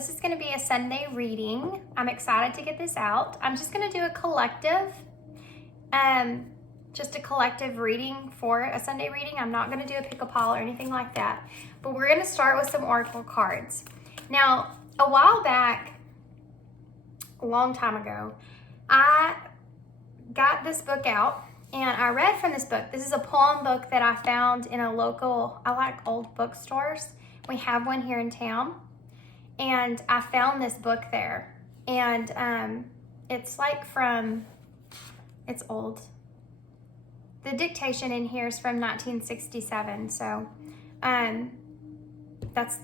this is going to be a Sunday reading. I'm excited to get this out. I'm just going to do a collective, just a collective reading for a Sunday reading. I'm not going to do a pick a pile or anything like that, but we're going to start with some oracle cards. Now, a while back, a long time ago, I got this book out and I read from this book. This is a poem book that I found in a local, I like old bookstores. We have one here in town. And I found this book there. And it's like it's old. The dictation in here is from 1967. So I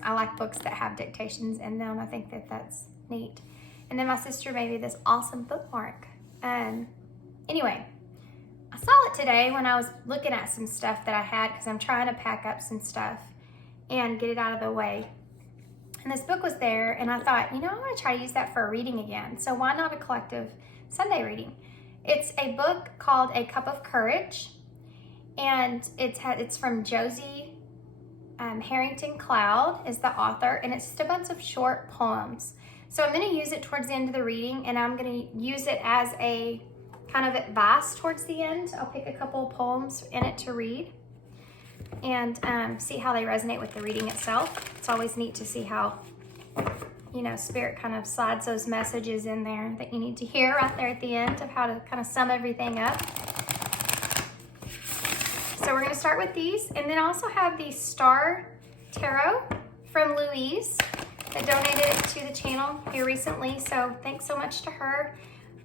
like books that have dictations in them. I think that's neat. And then my sister made me this awesome bookmark. Anyway, I saw it today when I was looking at some stuff that I had because I'm trying to pack up some stuff and get it out of the way. And this book was there, and I thought, I want to try to use that for a reading again. So why not a collective Sunday reading? It's a book called A Cup of Courage, and it's from Josie Harrington Cloud is the author, and it's just a bunch of short poems. So I'm going to use it towards the end of the reading, and I'm going to use it as a kind of advice towards the end. I'll pick a couple of poems in it to read and see how they resonate with the reading itself. It's always neat to see how, Spirit kind of slides those messages in there that you need to hear right there at the end of how to kind of sum everything up. So we're going to start with these, and then I also have the Star Tarot from Louise that donated it to the channel here recently, so thanks so much to her.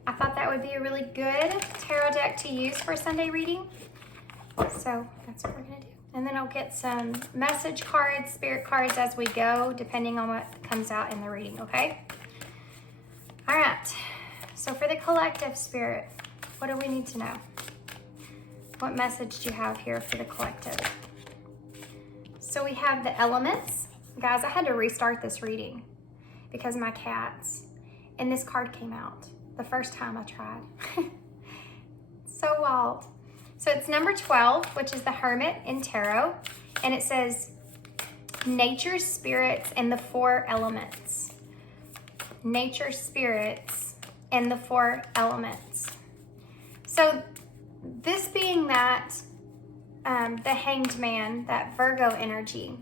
I thought that would be a really good tarot deck to use for a Sunday reading. So that's what we're going to do. And then I'll get some message cards, spirit cards as we go, depending on what comes out in the reading, okay? All right. So for the collective spirit, what do we need to know? What message do you have here for the collective? So we have the elements. Guys, I had to restart this reading because of my cats. And this card came out the first time I tried. So wild. So it's number 12, which is the Hermit in Tarot. And it says, nature, spirits, and the four elements. Nature, spirits, and the four elements. So this being that, the Hanged Man, that Virgo energy.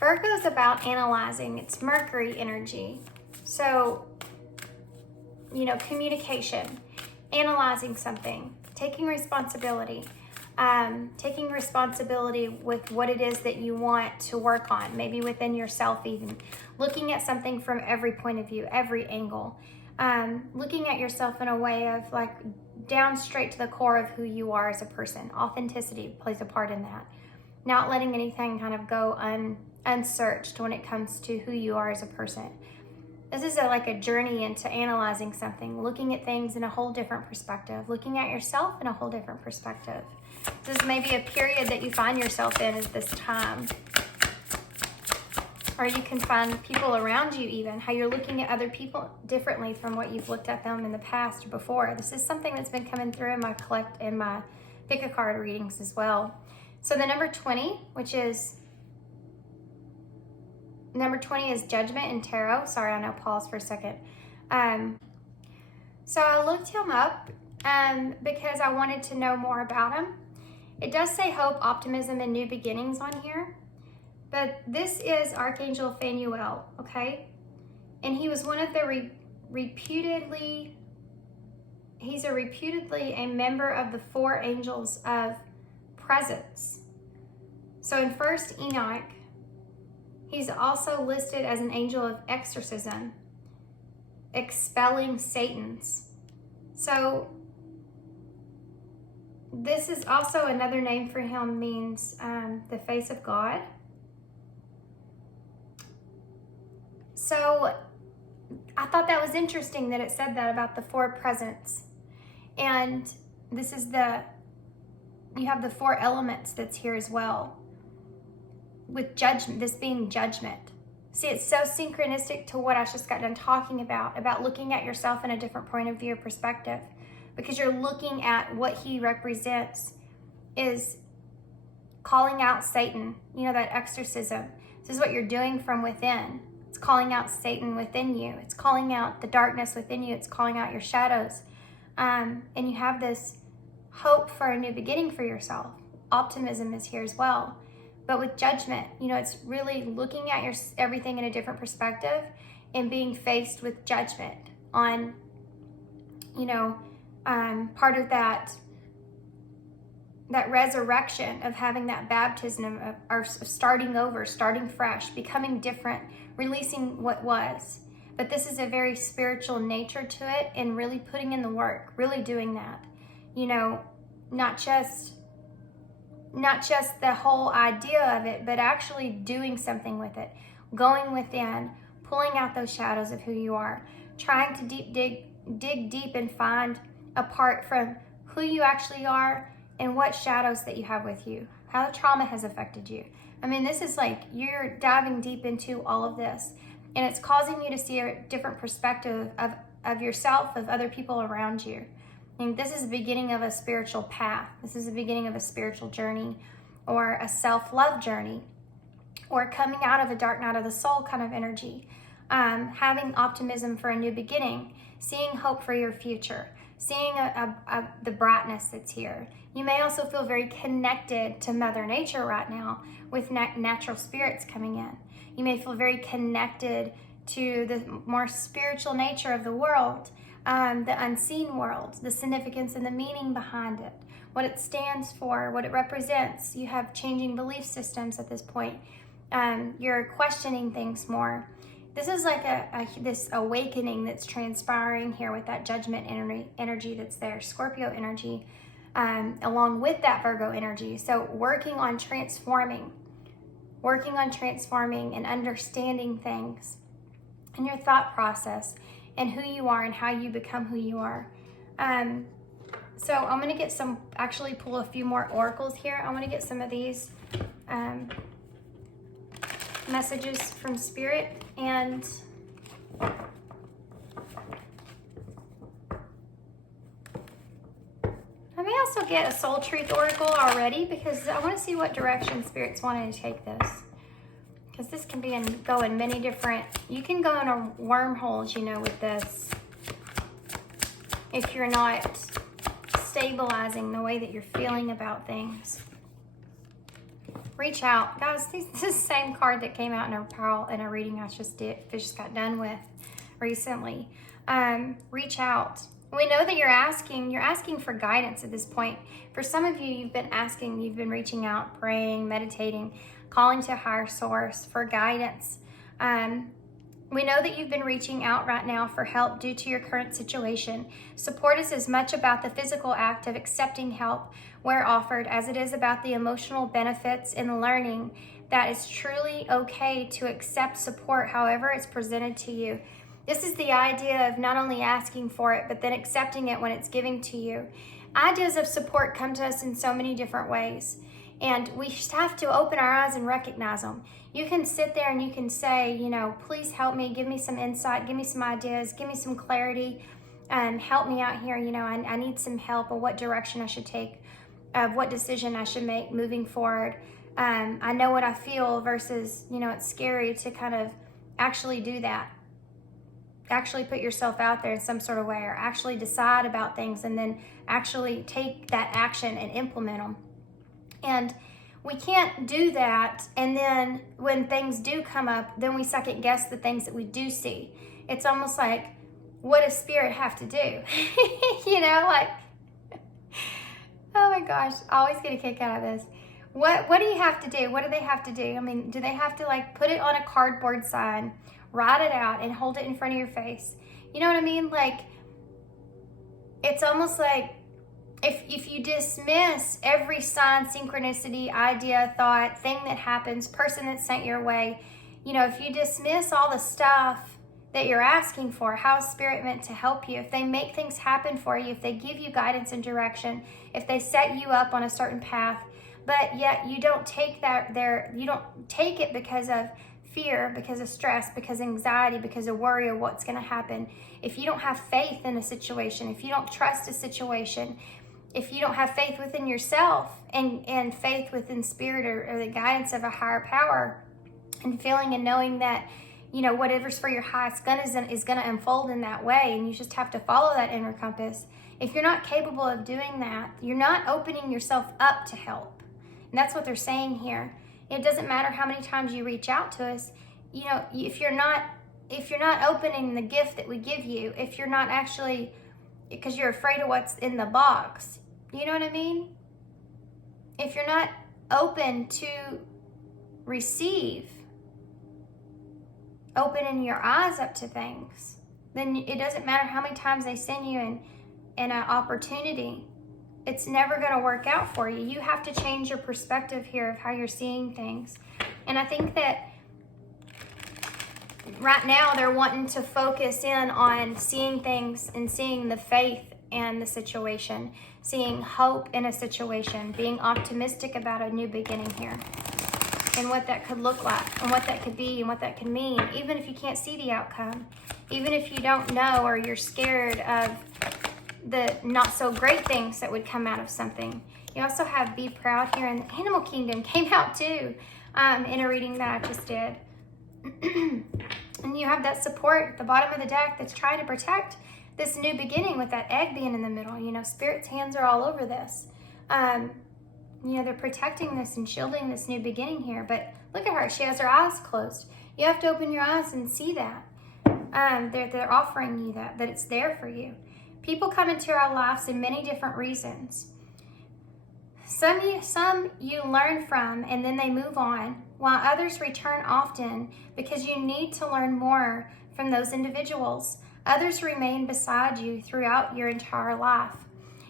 Virgo is about analyzing. It's Mercury energy. So, communication, analyzing something, taking responsibility with what it is that you want to work on, maybe within yourself even, looking at something from every point of view, every angle, looking at yourself in a way of like down straight to the core of who you are as a person. Authenticity plays a part in that. Not letting anything kind of go unsearched when it comes to who you are as a person. This is like a journey into analyzing something, looking at things in a whole different perspective, looking at yourself in a whole different perspective. This is maybe a period that you find yourself in at this time. Or you can find people around you even, how you're looking at other people differently from what you've looked at them in the past or before. This is something that's been coming through in my pick a card readings as well. So the number 20, Number 20 is Judgment in Tarot. Sorry, I know, pause for a second. So I looked him up because I wanted to know more about him. It does say hope, optimism, and new beginnings on here. But this is Archangel Phanuel, okay? And he was one of the reputedly a member of the four angels of presence. So in 1st Enoch, he's also listed as an angel of exorcism, expelling Satans. So this is also another name for him, means the face of God. So I thought that was interesting that it said that about the four presents. And this is you have the four elements that's here as well. With judgment, this being judgment. See, it's so synchronistic to what I just got done talking about looking at yourself in a different point of view or perspective, because you're looking at what he represents is calling out Satan, that exorcism. This is what you're doing from within. It's calling out Satan within you. It's calling out the darkness within you. It's calling out your shadows. And you have this hope for a new beginning for yourself. Optimism is here as well. But with judgment, it's really looking at everything in a different perspective and being faced with judgment on, part of that resurrection of having that baptism of starting over, starting fresh, becoming different, releasing what was. But this is a very spiritual nature to it, and really putting in the work, really doing that. Not just the whole idea of it, but actually doing something with it, going within, pulling out those shadows of who you are, trying to dig deep and find apart from who you actually are and what shadows that you have with you, how trauma has affected you. I mean, this is like you're diving deep into all of this, and it's causing you to see a different perspective of yourself, of other people around you. And this is the beginning of a spiritual path. This is the beginning of a spiritual journey, or a self-love journey, or coming out of a dark night of the soul kind of energy. Having optimism for a new beginning, seeing hope for your future, seeing the brightness that's here. You may also feel very connected to Mother Nature right now with natural spirits coming in. You may feel very connected to the more spiritual nature of the world, the unseen world, the significance and the meaning behind it, what it stands for, what it represents. You have changing belief systems at this point. You're questioning things more. This is like this awakening that's transpiring here with that judgment energy that's there, Scorpio energy, along with that Virgo energy. So working on transforming and understanding things and your thought process and who you are and how you become who you are. So I'm going to get pull a few more oracles here. I want to get some of these messages from Spirit, and I may also get a Soul Truth Oracle already, because I want to see what direction Spirit's wanting to take this. Because this can go in many different, you can go in a wormholes, with this, if you're not stabilizing the way that you're feeling about things. Reach out. Guys, this is the same card that came out in a reading I just got done with recently. Reach out. We know that you're asking for guidance at this point. For some of you, you've been reaching out, praying, meditating, calling to a higher source for guidance. We know that you've been reaching out right now for help due to your current situation. Support is as much about the physical act of accepting help where offered as it is about the emotional benefits and learning that it's truly okay to accept support however it's presented to you. This is the idea of not only asking for it, but then accepting it when it's given to you. Ideas of support come to us in so many different ways, and we just have to open our eyes and recognize them. You can sit there and you can say, please help me, give me some insight, give me some ideas, give me some clarity, help me out here. I need some help, or what direction I should take, of what decision I should make moving forward. I know what I feel versus, it's scary to kind of actually do that. Actually put yourself out there in some sort of way, or actually decide about things and then actually take that action and implement them. And we can't do that, and then when things do come up, then we second guess the things that we do see. It's almost like, what does Spirit have to do? Oh my gosh, I always get a kick out of this. What do you have to do? What do they have to do? I mean, do they have to put it on a cardboard sign, write it out, and hold it in front of your face? You know what I mean? It's almost like, if you dismiss every sign, synchronicity, idea, thought, thing that happens, person that's sent your way, if you dismiss all the stuff that you're asking for, how is Spirit meant to help you? If they make things happen for you, if they give you guidance and direction, if they set you up on a certain path, but yet you don't take you don't take it because of fear, because of stress, because of anxiety, because of worry of what's going to happen. If you don't have faith in a situation, if you don't trust a situation, if you don't have faith within yourself and faith within Spirit or the guidance of a higher power, and feeling and knowing that, you know, whatever's for your highest good is going to unfold in that way, and you just have to follow that inner compass. If you're not capable of doing that, you're not opening yourself up to help. And that's what they're saying here. It doesn't matter how many times you reach out to us. You know, if you're not opening the gift that we give you, if you're not actually, because you're afraid of what's in the box, you know what I mean? If you're not open to receive, opening your eyes up to things, then it doesn't matter how many times they send you in an opportunity. It's never going to work out for you. You have to change your perspective here of how you're seeing things. And I think that right now they're wanting to focus in on seeing things and seeing the faith in the situation, seeing hope in a situation, being optimistic about a new beginning here, and what that could look like, and what that could be, and what that could mean, even if you can't see the outcome, even if you don't know, or you're scared of the not so great things that would come out of something. You also have be proud here, and the animal kingdom came out too in a reading that I just did. And you have that support at the bottom of the deck that's trying to protect this new beginning with that egg being in the middle. You know, Spirit's hands are all over this. You know, they're protecting this and shielding this new beginning here. But look at her. She has her eyes closed. You have to open your eyes and see that. They're offering you that it's there for you. People come into our lives in many different reasons. Some you learn from and then they move on, while others return often because you need to learn more from those individuals. Others remain beside you throughout your entire life.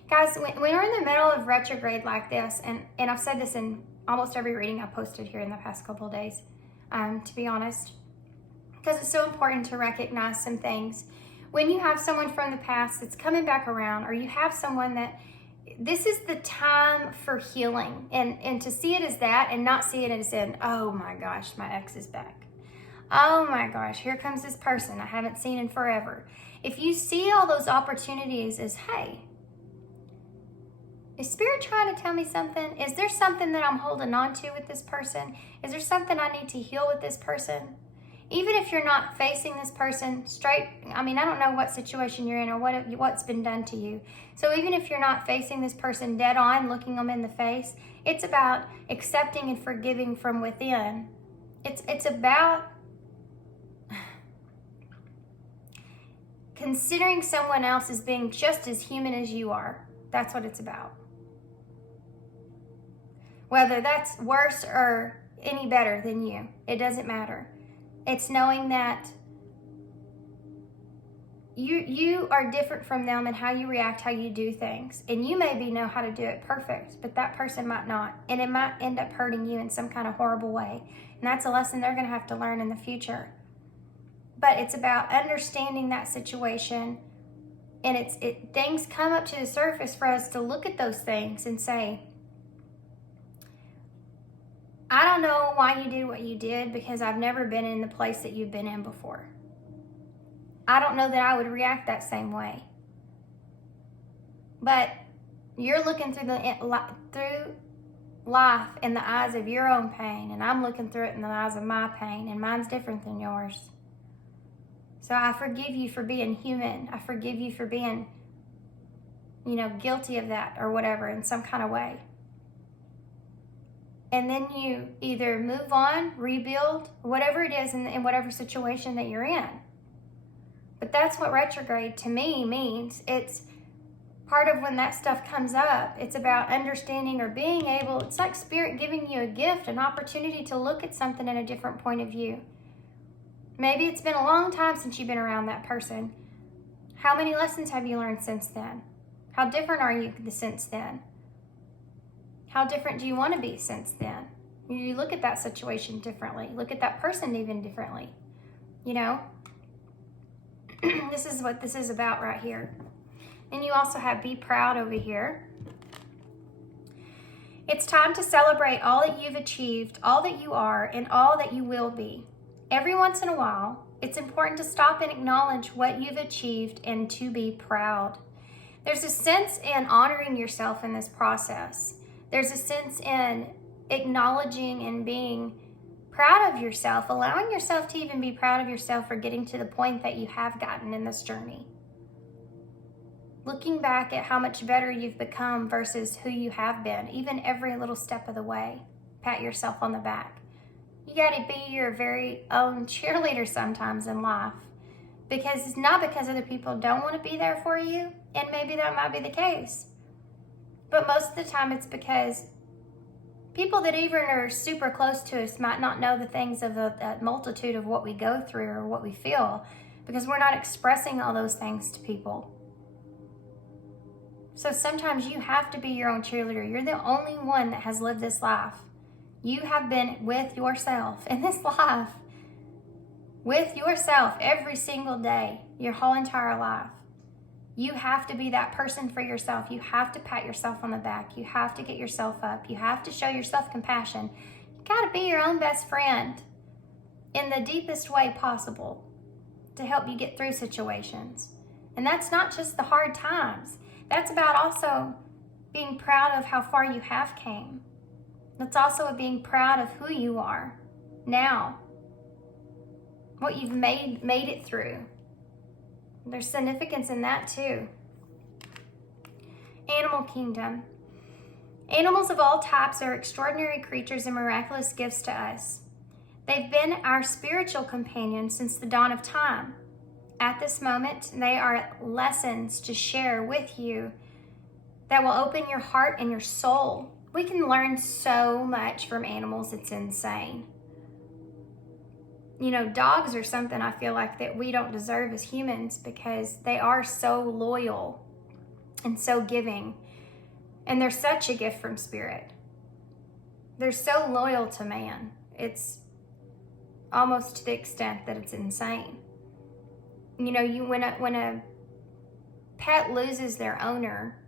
Guys, when we're in the middle of retrograde like this, and I've said this in almost every reading I've posted here in the past couple of days, to be honest, because it's so important to recognize some things. When you have someone from the past that's coming back around, or you have someone that, this is the time for healing, and to see it as that and not see it as in, oh my gosh, my ex is back. Oh my gosh, here comes this person I haven't seen in forever. If you see all those opportunities as, hey, is Spirit trying to tell me something? Is there something that I'm holding on to with this person? Is there something I need to heal with this person? Even if you're not facing this person straight, I mean, I don't know what situation you're in or what's been done to you. So even if you're not facing this person dead on, looking them in the face, it's about accepting and forgiving from within. It's about considering someone else as being just as human as you are. That's what it's about. Whether that's worse or any better than you, it doesn't matter. It's knowing that you are different from them and how you react, how you do things. And you maybe know how to do it perfect, but that person might not. And it might end up hurting you in some kind of horrible way. And that's a lesson they're going to have to learn in the future. But it's about understanding that situation. And things come up to the surface for us to look at those things and say, I don't know why you did what you did, because I've never been in the place that you've been in before. I don't know that I would react that same way. But you're looking through life in the eyes of your own pain, and I'm looking through it in the eyes of my pain, and mine's different than yours. So I forgive you for being human. I forgive you for being, guilty of that or whatever in some kind of way. And then you either move on, rebuild, whatever it is in whatever situation that you're in. But that's what retrograde to me means. It's part of when that stuff comes up. It's about understanding or being able, it's like Spirit giving you a gift, an opportunity to look at something in a different point of view. Maybe it's been a long time since you've been around that person. How many lessons have you learned since then? How different are you since then? How different do you want to be since then? You look at that situation differently. Look at that person even differently. This is what this is about right here. And you also have be proud over here. It's time to celebrate all that you've achieved, all that you are, and all that you will be. Every once in a while, it's important to stop and acknowledge what you've achieved and to be proud. There's a sense in honoring yourself in this process. There's a sense in acknowledging and being proud of yourself, allowing yourself to even be proud of yourself for getting to the point that you have gotten in this journey. Looking back at how much better you've become versus who you have been, even every little step of the way. Pat yourself on the back. You got to be your very own cheerleader sometimes in life, because it's not because other people don't want to be there for you, and maybe that might be the case. But most of the time it's because people that even are super close to us might not know the things of the multitude of what we go through or what we feel, because we're not expressing all those things to people. So sometimes you have to be your own cheerleader. You're the only one that has lived this life. You have been with yourself in this life, with yourself every single day, your whole entire life. You have to be that person for yourself. You have to pat yourself on the back. You have to get yourself up. You have to show yourself compassion. You got to be your own best friend in the deepest way possible to help you get through situations. And that's not just the hard times. That's about also being proud of how far you have came. That's also being proud of who you are now, what you've made it through. There's significance in that too. Animal kingdom. Animals of all types are extraordinary creatures and miraculous gifts to us. They've been our spiritual companions since the dawn of time. At this moment, they are lessons to share with you that will open your heart and your soul. We can learn so much from animals, it's insane. You know, dogs are something I feel like that we don't deserve as humans, because they are so loyal and so giving. And they're such a gift from spirit. They're so loyal to man. It's almost to the extent that it's insane. You know, when a pet loses their owner,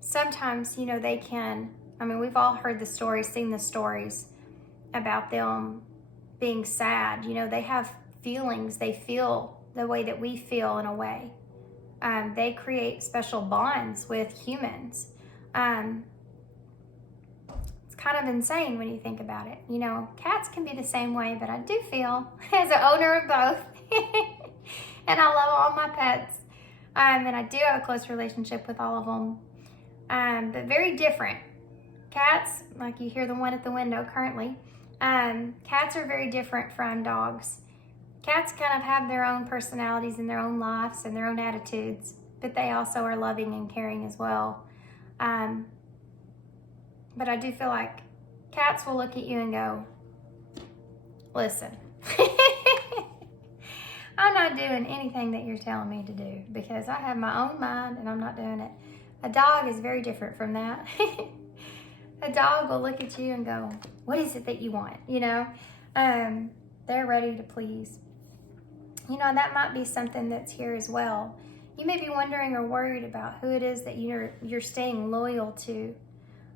sometimes, you know, they can, I mean, we've all heard the stories, seen the stories about them being sad. You know, they have feelings. They feel the way that we feel in a way. They create special bonds with humans. It's kind of insane when you think about it. You know, cats can be the same way, but I do feel, as an owner of both, and I love all my pets, and I do have a close relationship with all of them, but very different. Cats, like you hear the one at the window currently, cats are very different from dogs. Cats kind of have their own personalities and their own lives and their own attitudes, but they also are loving and caring as well. But I do feel like cats will look at you and go, listen, I'm not doing anything that you're telling me to do, because I have my own mind and I'm not doing it. A dog is very different from that. A dog will look at you and go, what is it that you want? You know, they're ready to please. You know, that might be something that's here as well. You may be wondering or worried about who it is that you're staying loyal to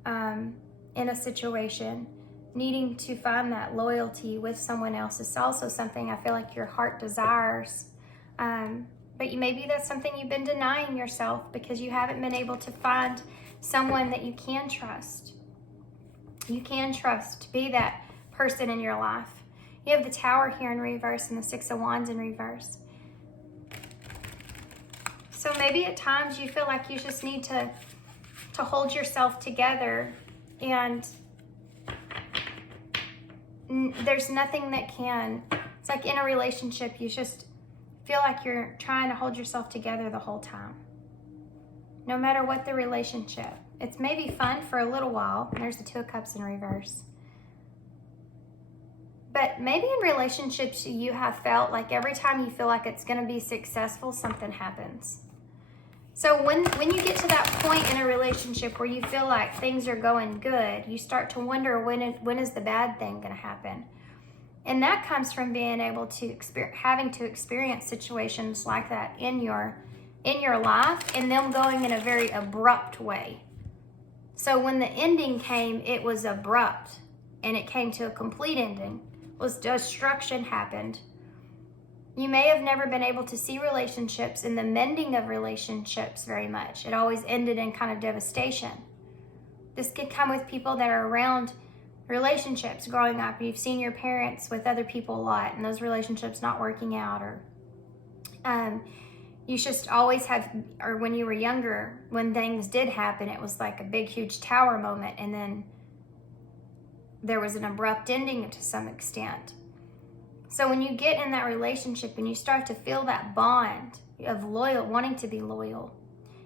in a situation. Needing to find that loyalty with someone else is also something I feel like your heart desires. But maybe that's something you've been denying yourself because you haven't been able to find someone that you can trust. You can trust to be that person in your life. You have the Tower here in reverse and the Six of Wands in reverse. So maybe at times you feel like you just need to hold yourself together, and there's nothing that can, it's like in a relationship, you just feel like you're trying to hold yourself together the whole time. No matter what the relationship. It's maybe fun for a little while. There's the Two of Cups in reverse. But maybe in relationships you have felt like every time you feel like it's going to be successful, something happens. So when you get to that point in a relationship where you feel like things are going good, you start to wonder when is the bad thing going to happen. And that comes from being able to having to experience situations like that in your life, and them going in a very abrupt way. So when the ending came, it was abrupt, and it came to a complete ending. Destruction happened. You may have never been able to see relationships and the mending of relationships very much. It always ended in kind of devastation. This could come with people that are around relationships growing up. You've seen your parents with other people a lot and those relationships not working out, or you just always have, or when you were younger, when things did happen, it was like a big, huge tower moment, and then there was an abrupt ending to some extent. So when you get in that relationship and you start to feel that bond of wanting to be loyal,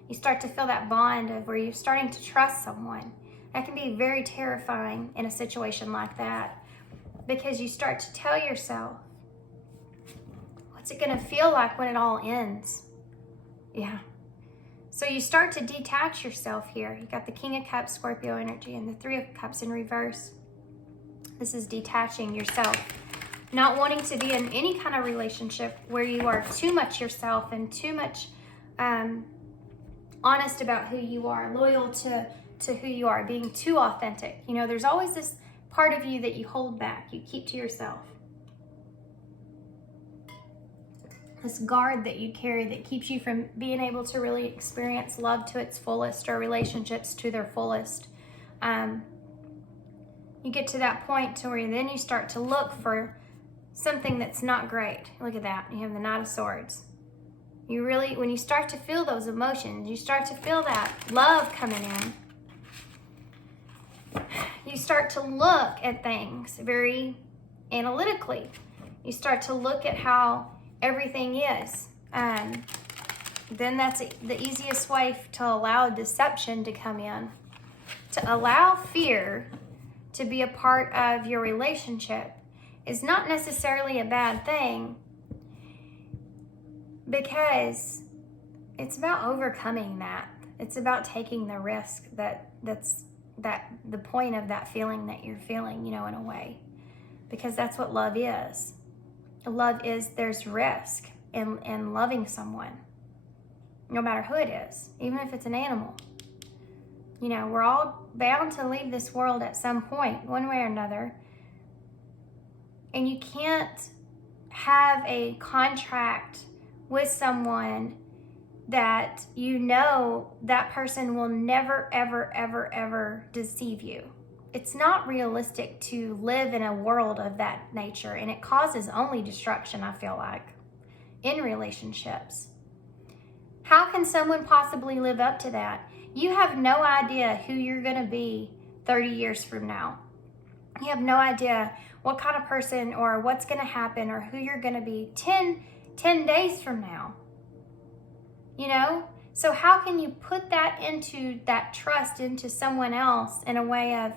you start to feel that bond of where you're starting to trust someone. That can be very terrifying in a situation like that, because you start to tell yourself, what's it going to feel like when it all ends? Yeah. So you start to detach yourself here. You got the King of Cups, Scorpio energy, and the Three of Cups in reverse. This is detaching yourself. Not wanting to be in any kind of relationship where you are too much yourself and too much honest about who you are, loyal to who you are, being too authentic. You know, there's always this part of you that you hold back, you keep to yourself. This guard that you carry that keeps you from being able to really experience love to its fullest, or relationships to their fullest. You get to that point to where then you start to look for something that's not great. Look at that. You have the Knight of Swords. You really, when you start to feel those emotions, you start to feel that love coming in. You start to look at things very analytically. You start to look at how everything is. Then that's the easiest way to allow deception to come in. To allow fear to be a part of your relationship is not necessarily a bad thing, because it's about overcoming that. It's about taking the risk that's the point of that feeling that you're feeling, you know, in a way, because that's what love is. Love is, there's risk in loving someone, no matter who it is, even if it's an animal. You know, we're all bound to leave this world at some point, one way or another. And you can't have a contract with someone that you know that person will never, ever, ever, ever deceive you. It's not realistic to live in a world of that nature, and it causes only destruction, I feel like, in relationships. How can someone possibly live up to that? You have no idea who you're going to be 30 years from now. You have no idea what kind of person or what's going to happen or who you're going to be 10 days from now. You know? So how can you put that into that trust into someone else in a way of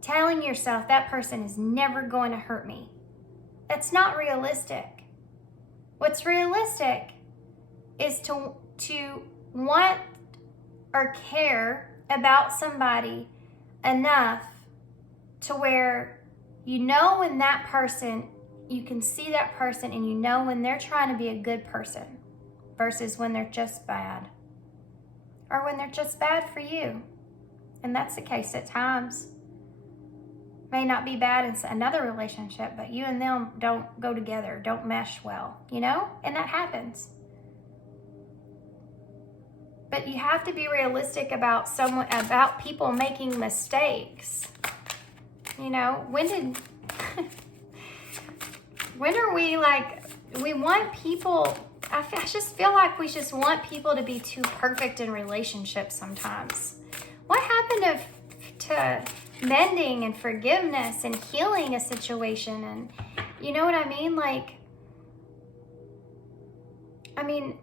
telling yourself that person is never going to hurt me? That's not realistic. What's realistic is to want or care about somebody enough to where you know when that person, you can see that person and you know when they're trying to be a good person versus when they're just bad, or when they're just bad for you. And that's the case at times. May not be bad in another relationship, but you and them don't go together, don't mesh well, you know? And that happens. But you have to be realistic about people making mistakes. You know, when are we like, we want people, I just feel like we just want people to be too perfect in relationships sometimes. What happened to mending and forgiveness and healing a situation? And you know what I mean? Like, I mean,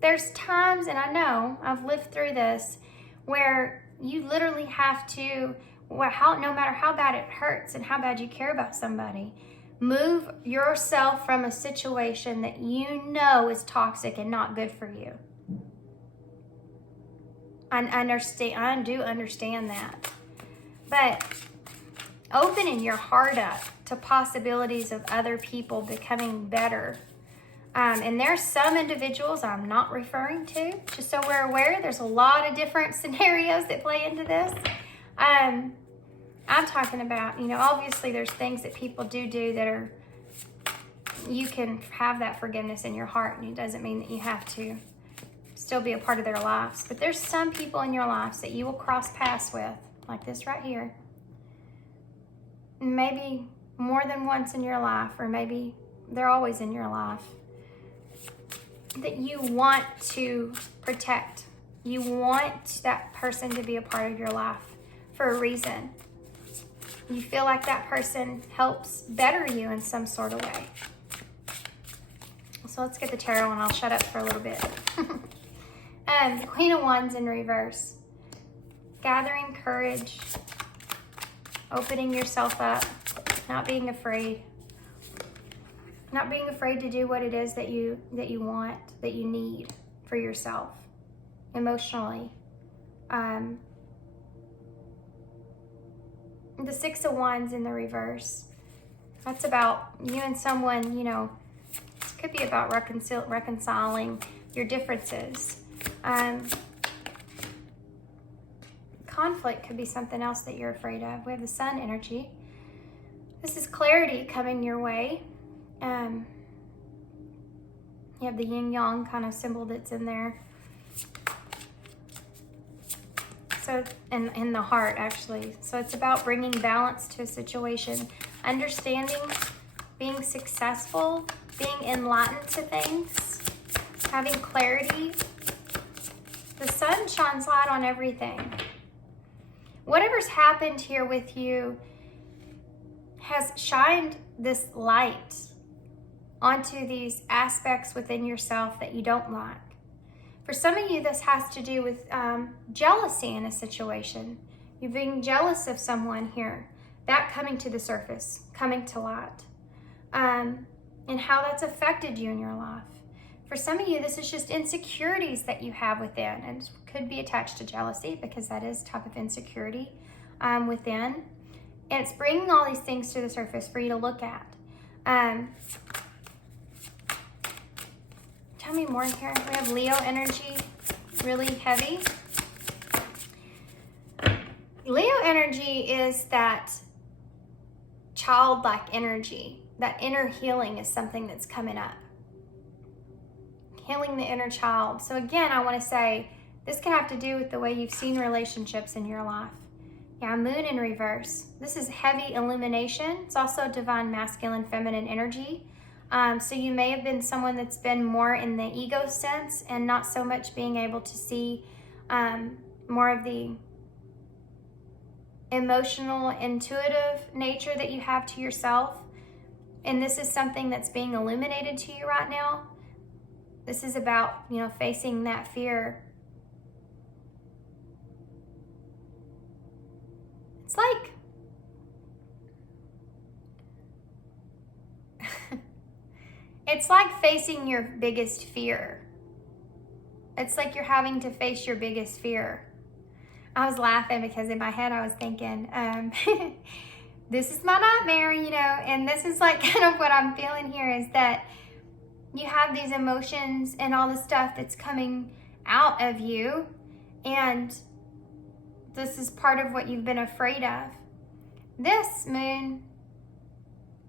there's times, and I know I've lived through this, where you literally have to, no matter how bad it hurts and how bad you care about somebody, move yourself from a situation that you know is toxic and not good for you. I do understand that. But opening your heart up to possibilities of other people becoming better. And there's some individuals I'm not referring to, just so we're aware. There's a lot of different scenarios that play into this. I'm talking about, you know, obviously there's things that people do that are, you can have that forgiveness in your heart, and it doesn't mean that you have to still be a part of their lives. But there's some people in your lives that you will cross paths with, like this right here, maybe more than once in your life, or maybe they're always in your life, that you want to protect. You want that person to be a part of your life for a reason. You feel like that person helps better you in some sort of way. So let's get the tarot and I'll shut up for a little bit. The Queen of Wands in reverse. Gathering courage. Opening yourself up. Not being afraid. Not being afraid to do what it is that you want, that you need for yourself. Emotionally. The Six of Wands in the reverse. That's about you and someone, you know, it could be about reconciling your differences. Conflict could be something else that you're afraid of. We have the Sun energy. This is clarity coming your way. You have the yin-yang kind of symbol that's in there. So, in the heart, actually. So it's about bringing balance to a situation, understanding, being successful, being enlightened to things, having clarity. The sun shines light on everything. Whatever's happened here with you has shined this light onto these aspects within yourself that you don't like. For some of you, this has to do with jealousy in a situation. You're being jealous of someone here. That coming to the surface, coming to light. And how that's affected you in your life. For some of you, this is just insecurities that you have within. And it could be attached to jealousy because that is a type of insecurity within. And it's bringing all these things to the surface for you to look at. Tell me more here. We have Leo energy, really heavy. Leo energy is that childlike energy. That inner healing is something that's coming up. Healing the inner child. So again, I want to say, this can have to do with the way you've seen relationships in your life. Yeah, moon in reverse. This is heavy illumination. It's also divine masculine, feminine energy. So you may have been someone that's been more in the ego sense and not so much being able to see more of the emotional, intuitive nature that you have to yourself. And this is something that's being illuminated to you right now. This is about, you know, facing that fear. It's like it's like facing your biggest fear. It's like you're having to face your biggest fear. I was laughing because in my head I was thinking, this is my nightmare, you know, and this is like kind of what I'm feeling here is that you have these emotions and all the stuff that's coming out of you, and this is part of what you've been afraid of. This moon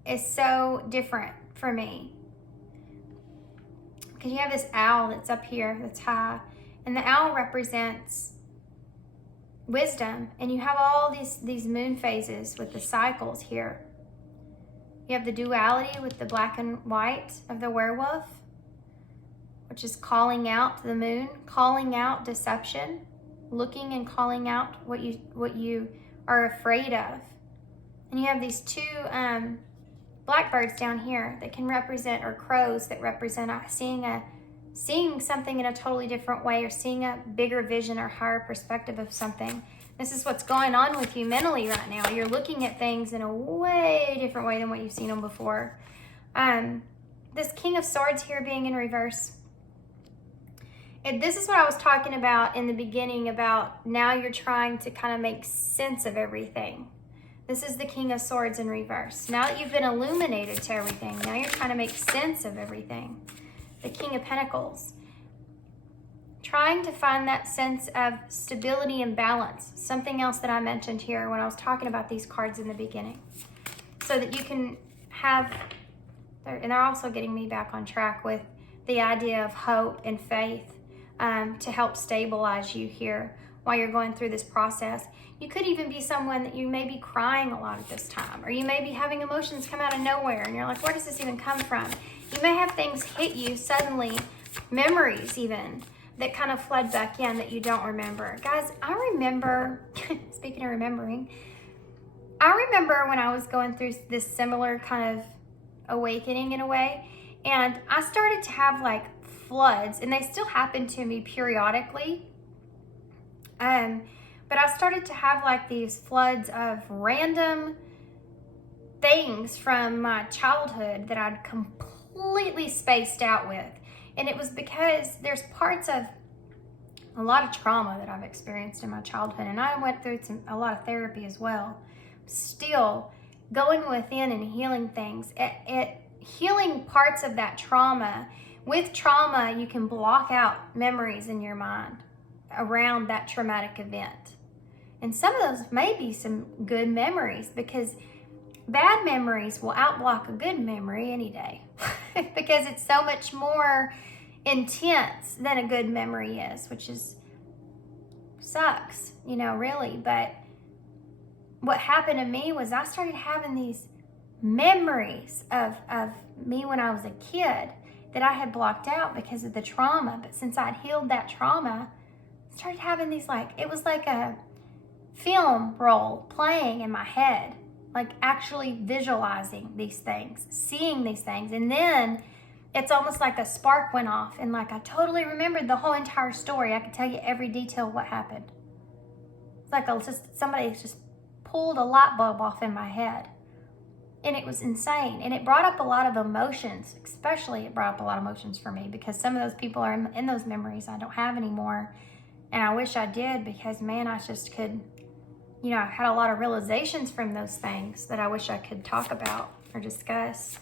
is so different for me because you have this owl that's up here that's high, and the owl represents wisdom, and you have all these moon phases with the cycles here. You have the duality with the black and white of the werewolf, which is calling out the moon, calling out deception, looking and calling out what you are afraid of. And you have these two blackbirds down here that can represent, or crows that represent seeing something in a totally different way, or seeing a bigger vision or higher perspective of something. This is what's going on with you mentally right now. You're looking at things in a way different way than what you've seen them before. This King of Swords here being in reverse. This is what I was talking about in the beginning about now you're trying to kind of make sense of everything. This is the King of Swords in reverse. Now that you've been illuminated to everything, now you're trying to make sense of everything. The King of Pentacles. Trying to find that sense of stability and balance. Something else that I mentioned here when I was talking about these cards in the beginning. So that you can have, and they're also getting me back on track with the idea of hope and faith to help stabilize you here. while you're going through this process. You could even be someone that you may be crying a lot at this time, or you may be having emotions come out of nowhere and you're like, where does this even come from? You may have things hit you suddenly, memories even, that kind of flood back in that you don't remember. Guys, I remember, speaking of remembering, I remember when I was going through this similar kind of awakening in a way, and I started to have like floods, and they still happen to me periodically. But I started to have like these floods of random things from my childhood that I'd completely spaced out with. And it was because there's parts of a lot of trauma that I've experienced in my childhood, and I went through a lot of therapy as well. Still going within and healing things, healing parts of that trauma. With trauma, you can block out memories in your mind around that traumatic event. And some of those may be some good memories, because bad memories will outblock a good memory any day because it's so much more intense than a good memory is, which sucks, really. But what happened to me was I started having these memories of me when I was a kid that I had blocked out because of the trauma. But since I'd healed that trauma, I started having these, it was like a film roll playing in my head, like actually visualizing these things, seeing these things. And then it's almost like a spark went off, and like I totally remembered the whole entire story. I could tell you every detail of what happened. It's like somebody just pulled a light bulb off in my head. And it was insane. And it brought up a lot of emotions, especially it brought up a lot of emotions for me, because some of those people are in those memories I don't have anymore. And I wish I did, because man, I just could, I had a lot of realizations from those things that I wish I could talk about or discuss.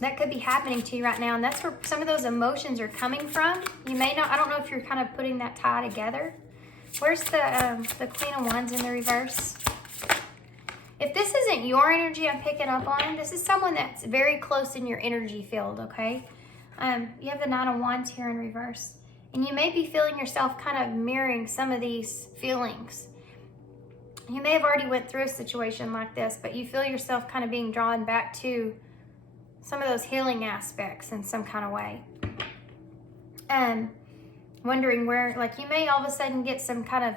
That could be happening to you right now. And that's where some of those emotions are coming from. You may not, I don't know if you're kind of putting that tie together. Where's the Queen of Wands in the reverse? If this isn't your energy I'm picking up on, this is someone that's very close in your energy field, okay? You have the Nine of Wands here in reverse. And you may be feeling yourself kind of mirroring some of these feelings. You may have already went through a situation like this, but you feel yourself kind of being drawn back to some of those healing aspects in some kind of way. Wondering where, you may all of a sudden get some kind of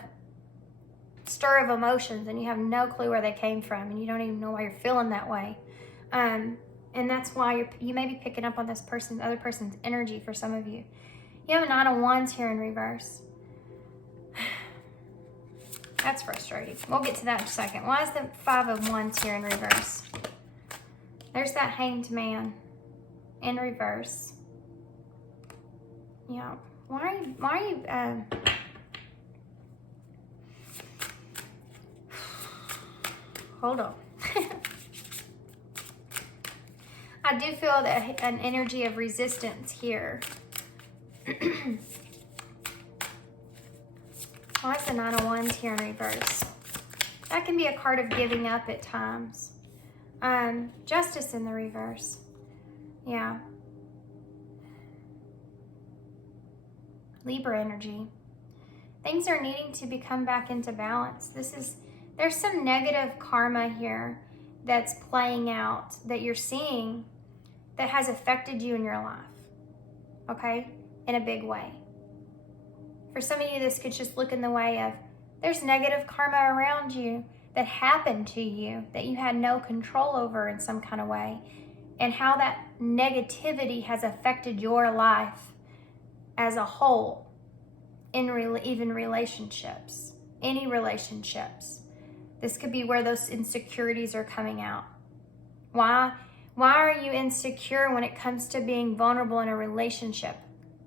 stir of emotions and you have no clue where they came from, and you don't even know why you're feeling that way. And that's why you may be picking up on this other person's energy for some of you. You have a Nine of Wands here in reverse. That's frustrating. We'll get to that in a second. Why is the Five of Wands here in reverse? There's that Hanged Man in reverse. Yeah. Why are you hold on. I do feel that an energy of resistance here. Why is the Nine of Wands here in reverse? That can be a card of giving up at times. Justice in the reverse. Yeah. Libra energy. Things are needing to become back into balance. There's some negative karma here that's playing out that you're seeing that has affected you in your life. Okay? In a big way. For some of you, this could just look in the way of there's negative karma around you that happened to you that you had no control over in some kind of way, and how that negativity has affected your life as a whole, even relationships, any relationships. This could be where those insecurities are coming out. Why are you insecure when it comes to being vulnerable in a relationship?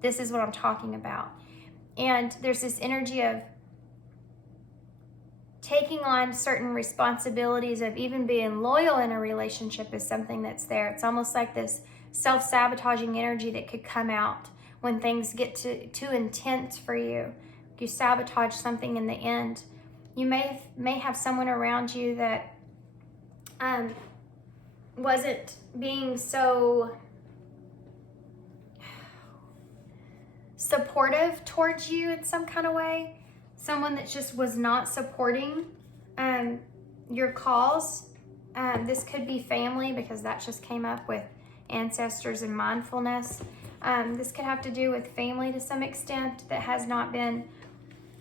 This is what I'm talking about. And there's this energy of taking on certain responsibilities of even being loyal in a relationship is something that's there. It's almost like this self-sabotaging energy that could come out when things get too intense for you. You sabotage something in the end. You may have someone around you that wasn't being so supportive towards you in some kind of way. someone that just was not supporting your cause. This could be family, because that just came up with ancestors and mindfulness. This could have to do with family to some extent that has not been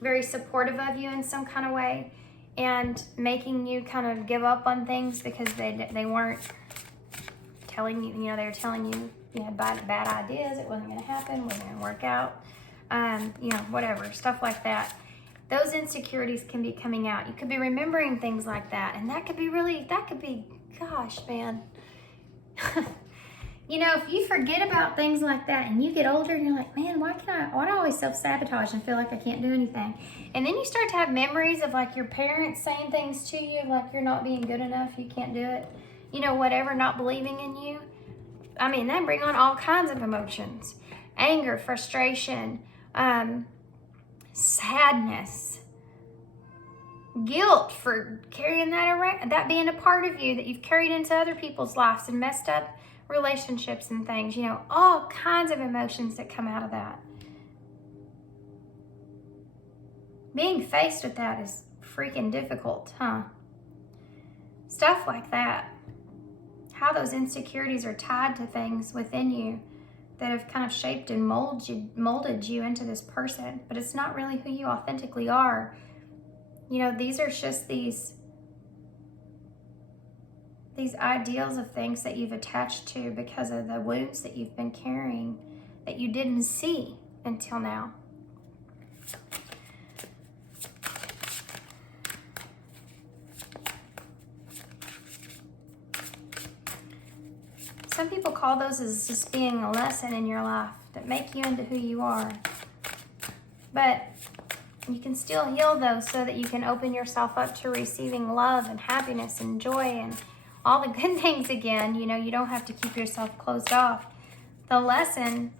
very supportive of you in some kind of way, and making you kind of give up on things because they weren't telling you, they were telling you you had bad ideas, it wasn't going to happen, wasn't going to work out, whatever, stuff like that. Those insecurities can be coming out. You could be remembering things like that, and that could be, gosh, man. If you forget about things like that and you get older and you're like, man, why do I always self-sabotage and feel like I can't do anything? And then you start to have memories of like your parents saying things to you, like you're not being good enough, you can't do it, whatever, not believing in you. I mean, that bring on all kinds of emotions. Anger, frustration, sadness, guilt for carrying that around, that being a part of you that you've carried into other people's lives and messed up relationships and things, all kinds of emotions that come out of that. Being faced with that is freaking difficult, huh? Stuff like that. How those insecurities are tied to things within you that have kind of shaped and molded you into this person, but it's not really who you authentically are. These are just these ideals of things that you've attached to because of the wounds that you've been carrying that you didn't see until now. Some people call those as just being a lesson in your life that make you into who you are. But you can still heal those so that you can open yourself up to receiving love and happiness and joy and all the good things again. You don't have to keep yourself closed off. The lesson,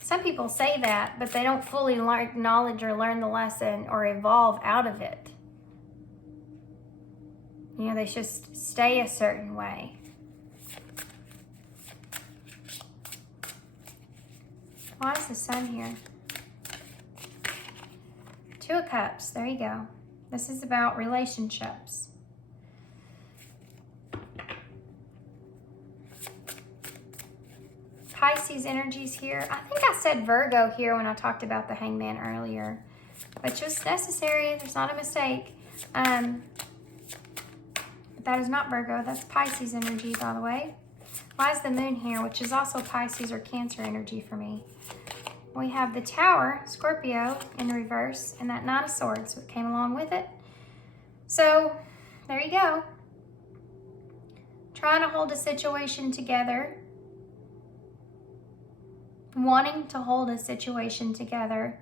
some people say that, but they don't fully acknowledge or learn the lesson or evolve out of it. They just stay a certain way. Why is the sun here? Two of Cups, there you go. This is about relationships. Pisces energies here. I think I said Virgo here when I talked about the Hangman earlier, which was necessary. There's not a mistake. But that is not Virgo. That's Pisces energy, by the way. Why is the moon here, which is also Pisces or Cancer energy for me? We have the Tower, Scorpio, in reverse, and that Knight of Swords that came along with it. So, there you go. Trying to hold a situation together. Wanting to hold a situation together.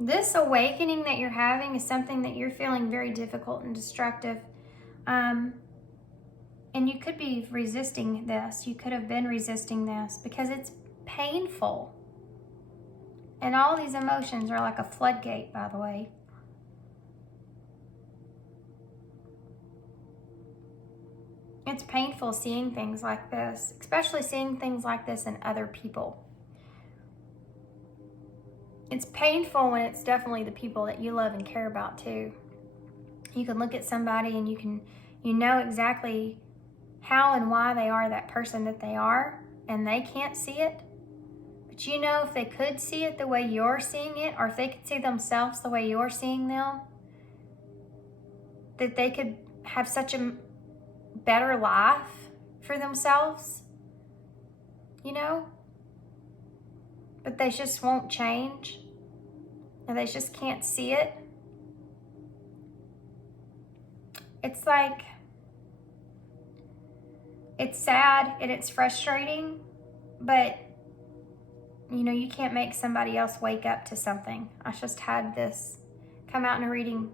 This awakening that you're having is something that you're feeling very difficult and destructive. And you could be resisting this. You could have been resisting this because it's painful. And all these emotions are like a floodgate, by the way. It's painful seeing things like this, especially seeing things like this in other people. It's painful when it's definitely the people that you love and care about too. You can look at somebody and you know exactly how and why they are that person that they are, and they can't see it. But if they could see it the way you're seeing it, or if they could see themselves the way you're seeing them, that they could have such a better life for themselves, but they just won't change, and they just can't see it. It's like, it's sad and it's frustrating, but you can't make somebody else wake up to something. I just had this come out in a reading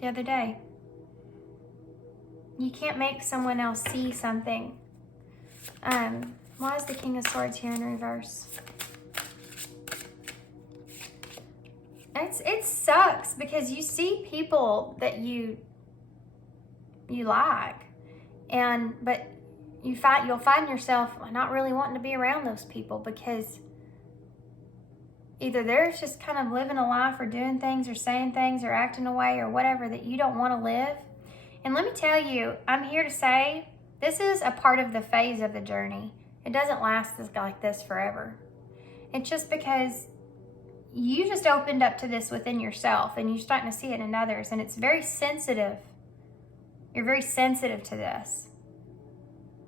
the other day. You can't make someone else see something. Why is the King of Swords here in reverse? It sucks because you see people that you like, but you'll find yourself not really wanting to be around those people because either they're just kind of living a life or doing things or saying things or acting a way or whatever that you don't want to live. And let me tell you, I'm here to say this is a part of the phase of the journey. It doesn't last like this forever. It's just because you just opened up to this within yourself and you're starting to see it in others, and it's very sensitive. You're very sensitive to this.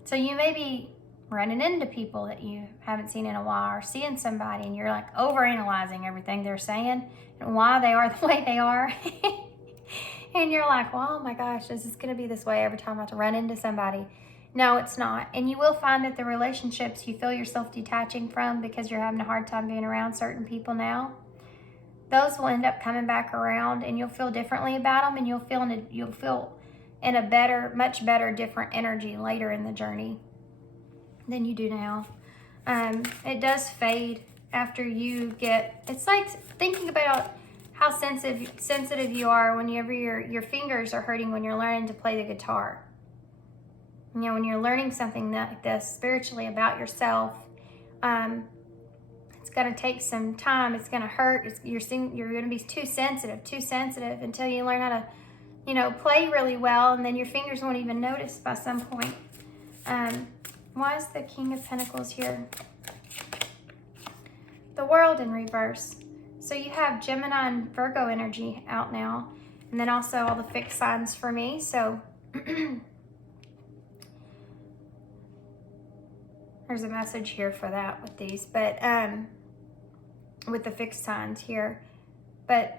So you may be running into people that you haven't seen in a while, or seeing somebody and you're like overanalyzing everything they're saying and why they are the way they are. And you're like, well, oh my gosh, is this going to be this way every time I have to run into somebody? No, it's not. And you will find that the relationships you feel yourself detaching from because you're having a hard time being around certain people now, those will end up coming back around, and you'll feel differently about them, and you'll feel in a better, much better, different energy later in the journey than you do now. It does fade after you get, it's like thinking about how sensitive you are whenever your fingers are hurting when you're learning to play the guitar. You know, when you're learning something like this spiritually about yourself, it's going to take some time. It's going to hurt. You're going to be too sensitive until you learn how to, you know, play really well, and then your fingers won't even notice by some point. Why is the King of Pentacles here? The World in reverse. So you have Gemini and Virgo energy out now, and then also all the fixed signs for me. So there's a message here for that with these, but with the fixed signs here. But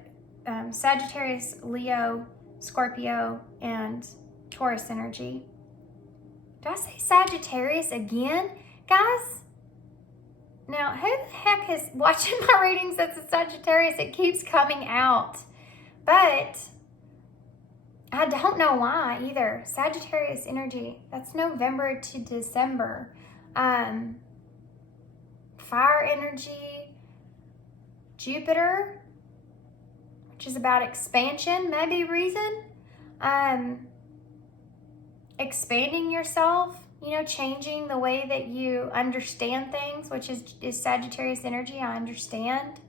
Sagittarius, Leo, Scorpio, and Taurus energy. Did I say Sagittarius again, guys? Now, who the heck is watching my readings that's a Sagittarius? It keeps coming out. But I don't know why either. Sagittarius energy. That's November to December. Fire energy. Jupiter, which is about expansion, maybe reason. Expanding yourself. You know, changing the way that you understand things, which is Sagittarius energy. I understand.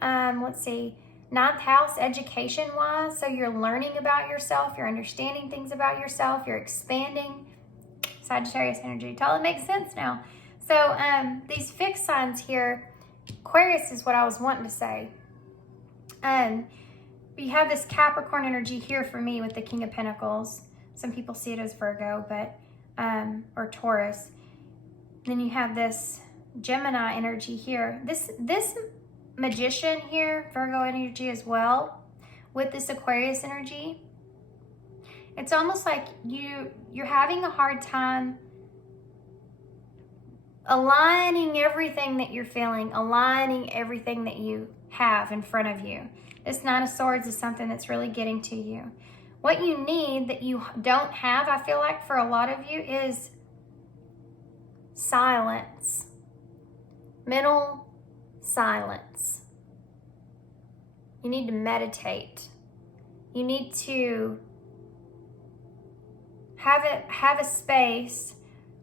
Let's see. 9th house, education-wise. So you're learning about yourself. You're understanding things about yourself. You're expanding. Sagittarius energy. Totally makes sense now. So these fixed signs here, Aquarius is what I was wanting to say. You have this Capricorn energy here for me with the King of Pentacles. Some people see it as Virgo, but or Taurus. Then you have this Gemini energy here. This Magician here, Virgo energy as well, with this Aquarius energy. It's almost like you're having a hard time aligning everything that you're feeling, aligning everything that you have in front of you. This Nine of Swords is something that's really getting to you. What you need that you don't have, I feel like for a lot of you, is silence. Mental silence. You need to meditate. You need to have a space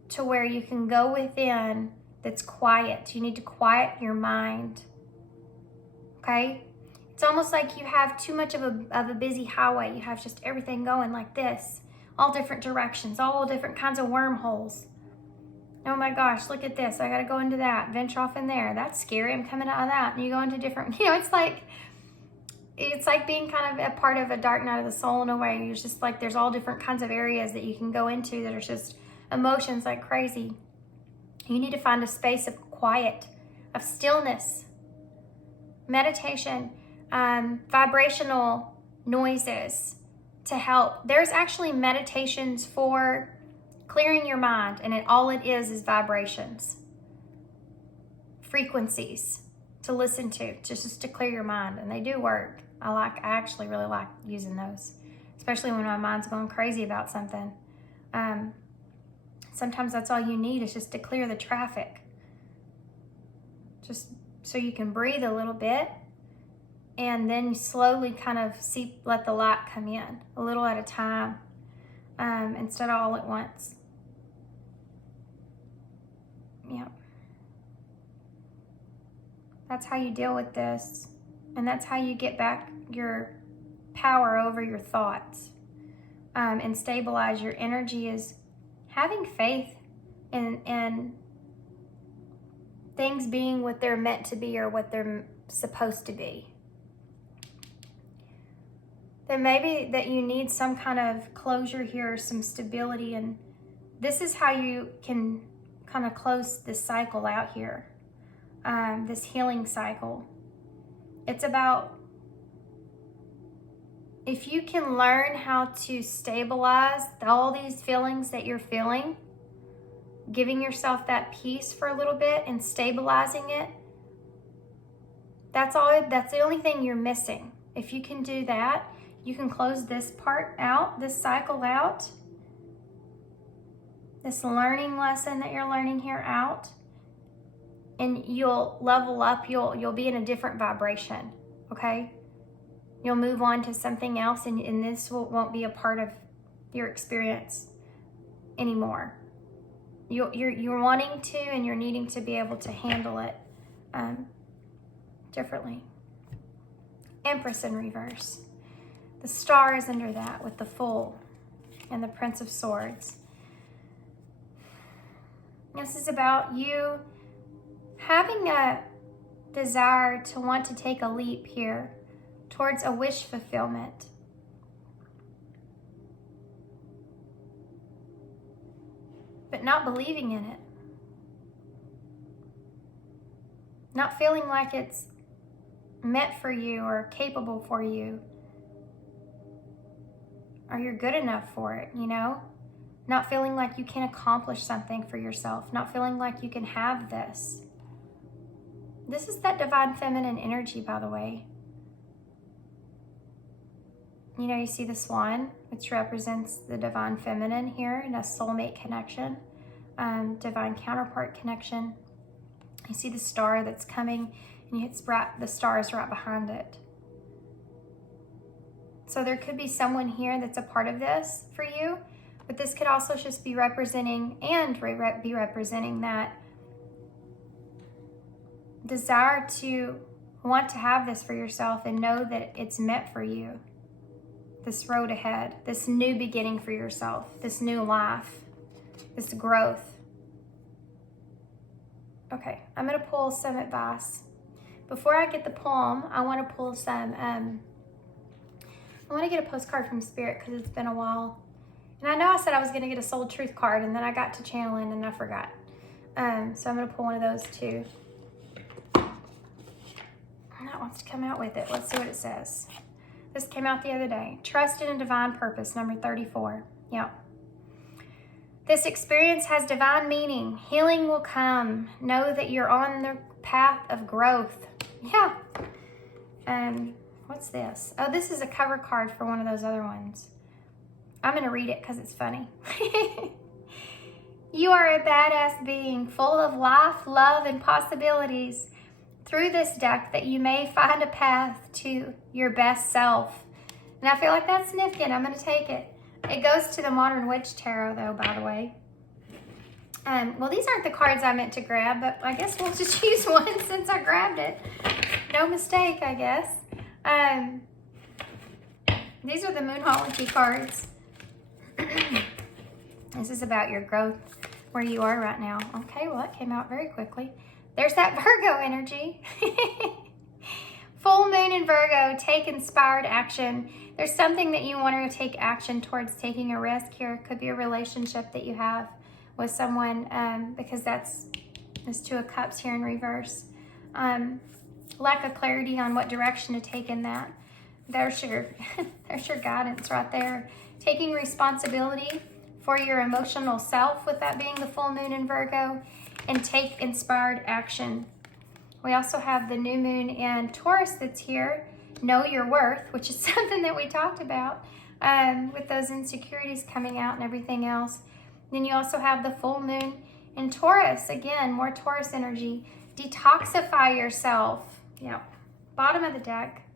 to where you can go within that's quiet. You need to quiet your mind. Okay? It's almost like you have too much of a busy highway. You have just everything going like this. All different directions, all different kinds of wormholes. Oh my gosh, look at this. I got to go into that, venture off in there. That's scary. I'm coming out of that. And you go into different, it's like being kind of a part of a dark night of the soul in a way. You're just like, there's all different kinds of areas that you can go into that are just emotions like crazy. You need to find a space of quiet, of stillness, meditation, vibrational noises to help. There's actually meditations for clearing your mind, and all it is vibrations, frequencies to listen to, just to clear your mind, and they do work. I actually really like using those, especially when my mind's going crazy about something. Sometimes that's all you need is just to clear the traffic, just so you can breathe a little bit, and then you slowly kind of let the light come in a little at a time, instead of all at once. Yep. That's how you deal with this. And that's how you get back your power over your thoughts and stabilize your energy, is having faith in things being what they're meant to be or what they're supposed to be. Then maybe that you need some kind of closure here, some stability, and this is how you can kind of close this cycle out here, this healing cycle. It's about, if you can learn how to stabilize all these feelings that you're feeling, giving yourself that peace for a little bit and stabilizing it, that's the only thing you're missing. If you can do that, you can close this part out, this cycle out, this learning lesson that you're learning here out, and you'll level up, you'll be in a different vibration, okay? You'll move on to something else, and this won't be a part of your experience anymore. You're wanting to, and you're needing to be able to handle it differently. Empress in reverse. The star is under that with the Fool and the Prince of Swords. This is about you having a desire to want to take a leap here towards a wish fulfillment. But not believing in it. Not feeling like it's meant for you or capable for you. Or you're good enough for it, you know? Not feeling like you can accomplish something for yourself. Not feeling like you can have this. This is that divine feminine energy, by the way. You know, you see the swan, which represents the divine feminine here, and a soulmate connection, divine counterpart connection. You see the star that's coming, and the star is right behind it. So there could be someone here that's a part of this for you, but this could also just be representing that desire to want to have this for yourself and know that it's meant for you. This road ahead, this new beginning for yourself, this new life, this growth. Okay, I'm going to pull some advice. Before I get the poem, I want to pull some, I want to get a postcard from Spirit because it's been a while. And I know I said I was going to get a Soul Truth card, and then I got to channeling and I forgot. So I'm going to pull one of those too. And that wants to come out with it. Let's see what it says. This came out the other day. Trust in a divine purpose, number 34. Yep. This experience has divine meaning. Healing will come. Know that you're on the path of growth. Yeah. What's this? Oh, this is a cover card for one of those other ones. I'm going to read it because it's funny. You are a badass being full of life, love, and possibilities. Through this deck that you may find a path to your best self. And I feel like that's significant. I'm going to take it. It goes to the Modern Witch Tarot, though, by the way. Well, these aren't the cards I meant to grab, but I guess we'll just use one since I grabbed it. No mistake, I guess. These are the Moonholiday cards. This is about your growth, where you are right now. Okay, well, that came out very quickly. There's that Virgo energy. Full moon in Virgo, take inspired action. There's something that you want to take action towards, taking a risk here. It could be a relationship that you have with someone, because that's this Two of Cups here in reverse. Lack of clarity on what direction to take in that. There's your guidance right there. Taking responsibility for your emotional self, with that being the full moon in Virgo, and take inspired action. We also have the new moon in Taurus that's here. Know your worth, which is something that we talked about with those insecurities coming out and everything else. Then you also have the full moon in Taurus. Again, more Taurus energy. Detoxify yourself. Yep. Bottom of the deck.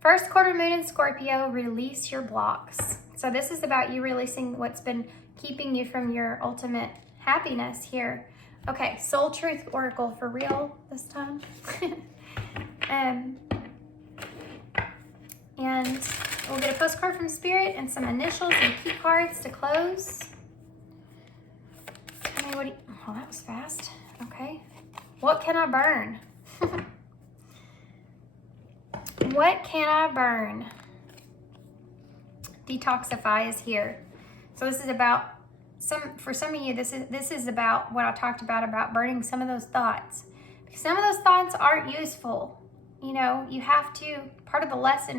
First quarter moon in Scorpio, release your blocks. So this is about you releasing what's been keeping you from your ultimate happiness here. Okay, Soul Truth Oracle for real this time. And we'll get a postcard from Spirit and some initials and key cards to close. Tell me what oh, that was fast. Okay. What can I burn? What can I burn? Detoxify is here. So this is about for some of you, this is about what I talked about burning some of those thoughts. Because some of those thoughts aren't useful. You know, you have to, part of the lesson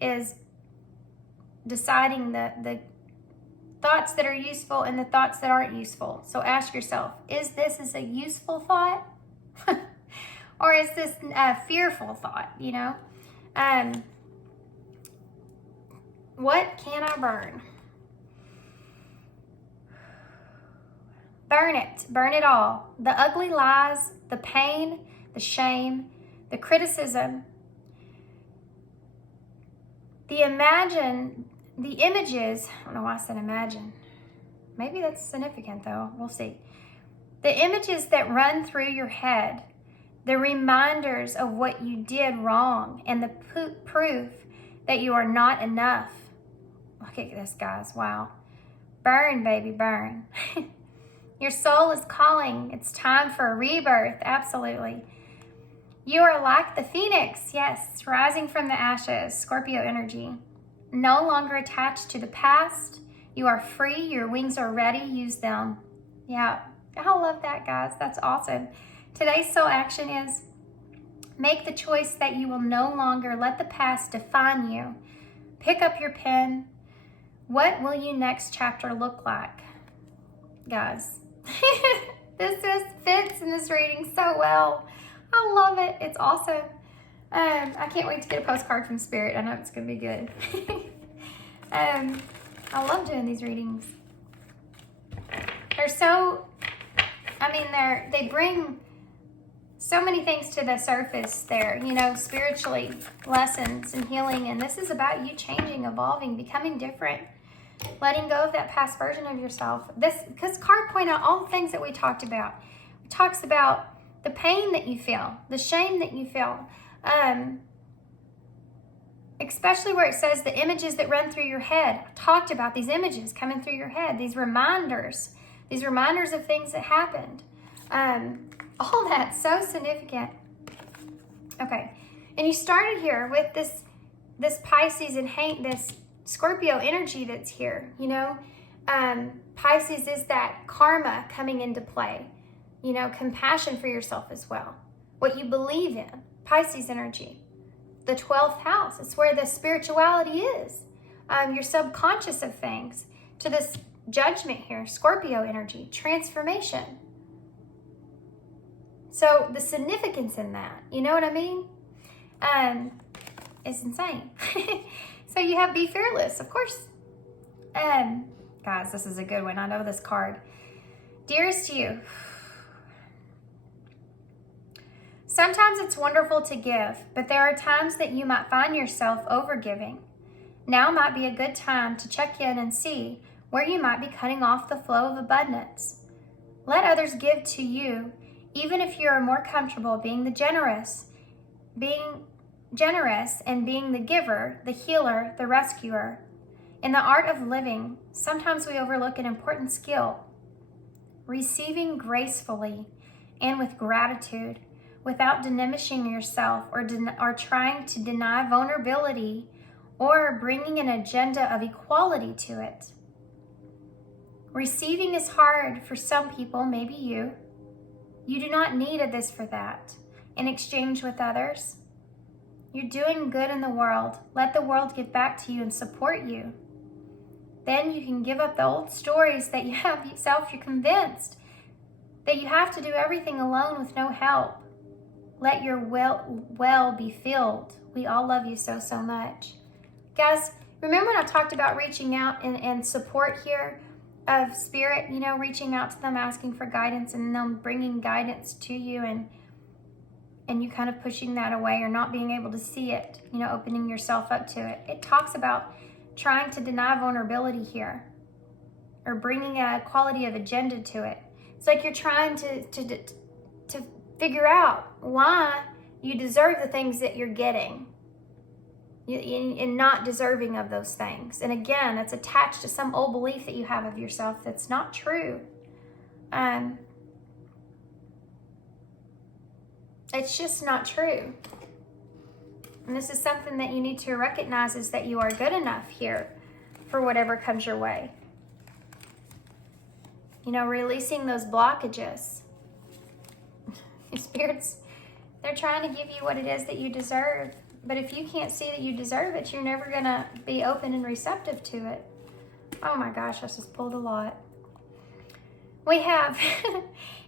is deciding the thoughts that are useful and the thoughts that aren't useful. So ask yourself, is this a useful thought? Or is this a fearful thought, you know? What can I burn? Burn it. Burn it all. The ugly lies, the pain, the shame, the criticism, the images. I don't know why I said imagine. Maybe that's significant though. We'll see. The images that run through your head, the reminders of what you did wrong, and the proof that you are not enough. Look at this, guys. Wow. Burn, baby, burn. Your soul is calling. It's time for a rebirth. Absolutely. You are like the phoenix. Yes, rising from the ashes. Scorpio energy. No longer attached to the past. You are free. Your wings are ready. Use them. Yeah, I love that, guys. That's awesome. Today's soul action is make the choice that you will no longer let the past define you. Pick up your pen. What will your next chapter look like? Guys, this just fits in this reading so well. I love it. It's awesome. I can't wait to get a postcard from Spirit. I know it's going to be good. I love doing these readings. They're so, they bring so many things to the surface there, you know, spiritually, lessons and healing. And this is about you changing, evolving, becoming different, letting go of that past version of yourself. Because card point out all the things that we talked about. It talks about the pain that you feel, the shame that you feel, especially where it says the images that run through your head. I talked about these images coming through your head, these reminders of things that happened. All that's so significant. Okay, and you started here with this Pisces and this Scorpio energy that's here, you know. Pisces is that karma coming into play, you know, compassion for yourself as well, what you believe in. Pisces energy, the 12th house, it's where the spirituality is, your subconscious of things, to this judgment here, Scorpio energy, transformation. So the significance in that, you know what I mean? It's insane. So you have Be Fearless, of course. Guys, this is a good one. I know this card. Dearest you, sometimes it's wonderful to give, but there are times that you might find yourself overgiving. Now might be a good time to check in and see where you might be cutting off the flow of abundance. Let others give to you, even if you are more comfortable being generous and being the giver, the healer, the rescuer. In the art of living, sometimes we overlook an important skill: receiving gracefully and with gratitude, without diminishing yourself or trying to deny vulnerability or bringing an agenda of equality to it. Receiving is hard for some people, maybe you. You do not need this for that. In exchange with others, you're doing good in the world. Let the world give back to you and support you. Then you can give up the old stories that you have yourself. You're convinced that you have to do everything alone with no help. Let your well be filled. We all love you so, so much. Guys, remember when I talked about reaching out and support here of Spirit, you know, reaching out to them, asking for guidance, and them bringing guidance to you, and you kind of pushing that away or not being able to see it, you know, opening yourself up to it. It talks about trying to deny vulnerability here or bringing a quality of agenda to it. It's like you're trying to figure out why you deserve the things that you're getting and not deserving of those things. And again, it's attached to some old belief that you have of yourself that's not true. It's just not true. And this is something that you need to recognize, is that you are good enough here for whatever comes your way. You know, releasing those blockages. Your spirits, they're trying to give you what it is that you deserve. But if you can't see that you deserve it, you're never going to be open and receptive to it. Oh my gosh, I just pulled a lot. We have,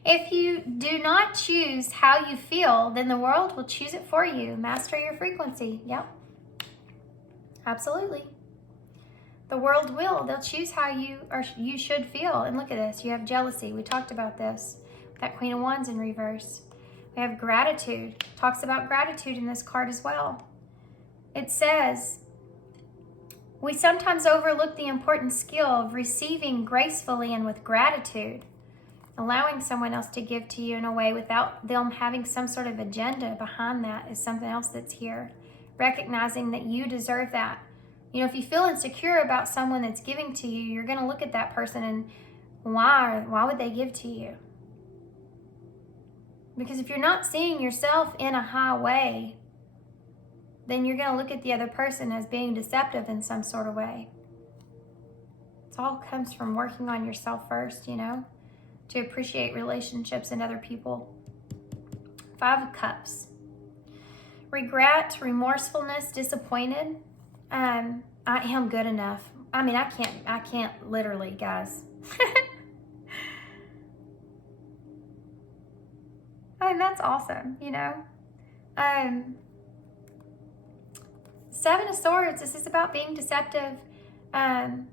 if you do not choose how you feel, then the world will choose it for you. Master your frequency. Yep. Absolutely. The world will. They'll choose how you should feel. And look at this. You have jealousy. We talked about this. That Queen of Wands in reverse. We have gratitude. Talks about gratitude in this card as well. It says, we sometimes overlook the important skill of receiving gracefully and with gratitude. Allowing someone else to give to you in a way without them having some sort of agenda behind that is something else that's here. Recognizing that you deserve that. You know, if you feel insecure about someone that's giving to you, you're going to look at that person and why would they give to you? Because if you're not seeing yourself in a high way, then you're going to look at the other person as being deceptive in some sort of way. It all comes from working on yourself first, you know, to appreciate relationships and other people. 5 of Cups. Regret, remorsefulness, disappointed. I am good enough. I mean, I can't literally, guys. And that's awesome, you know. 7 of Swords, this is about being deceptive. And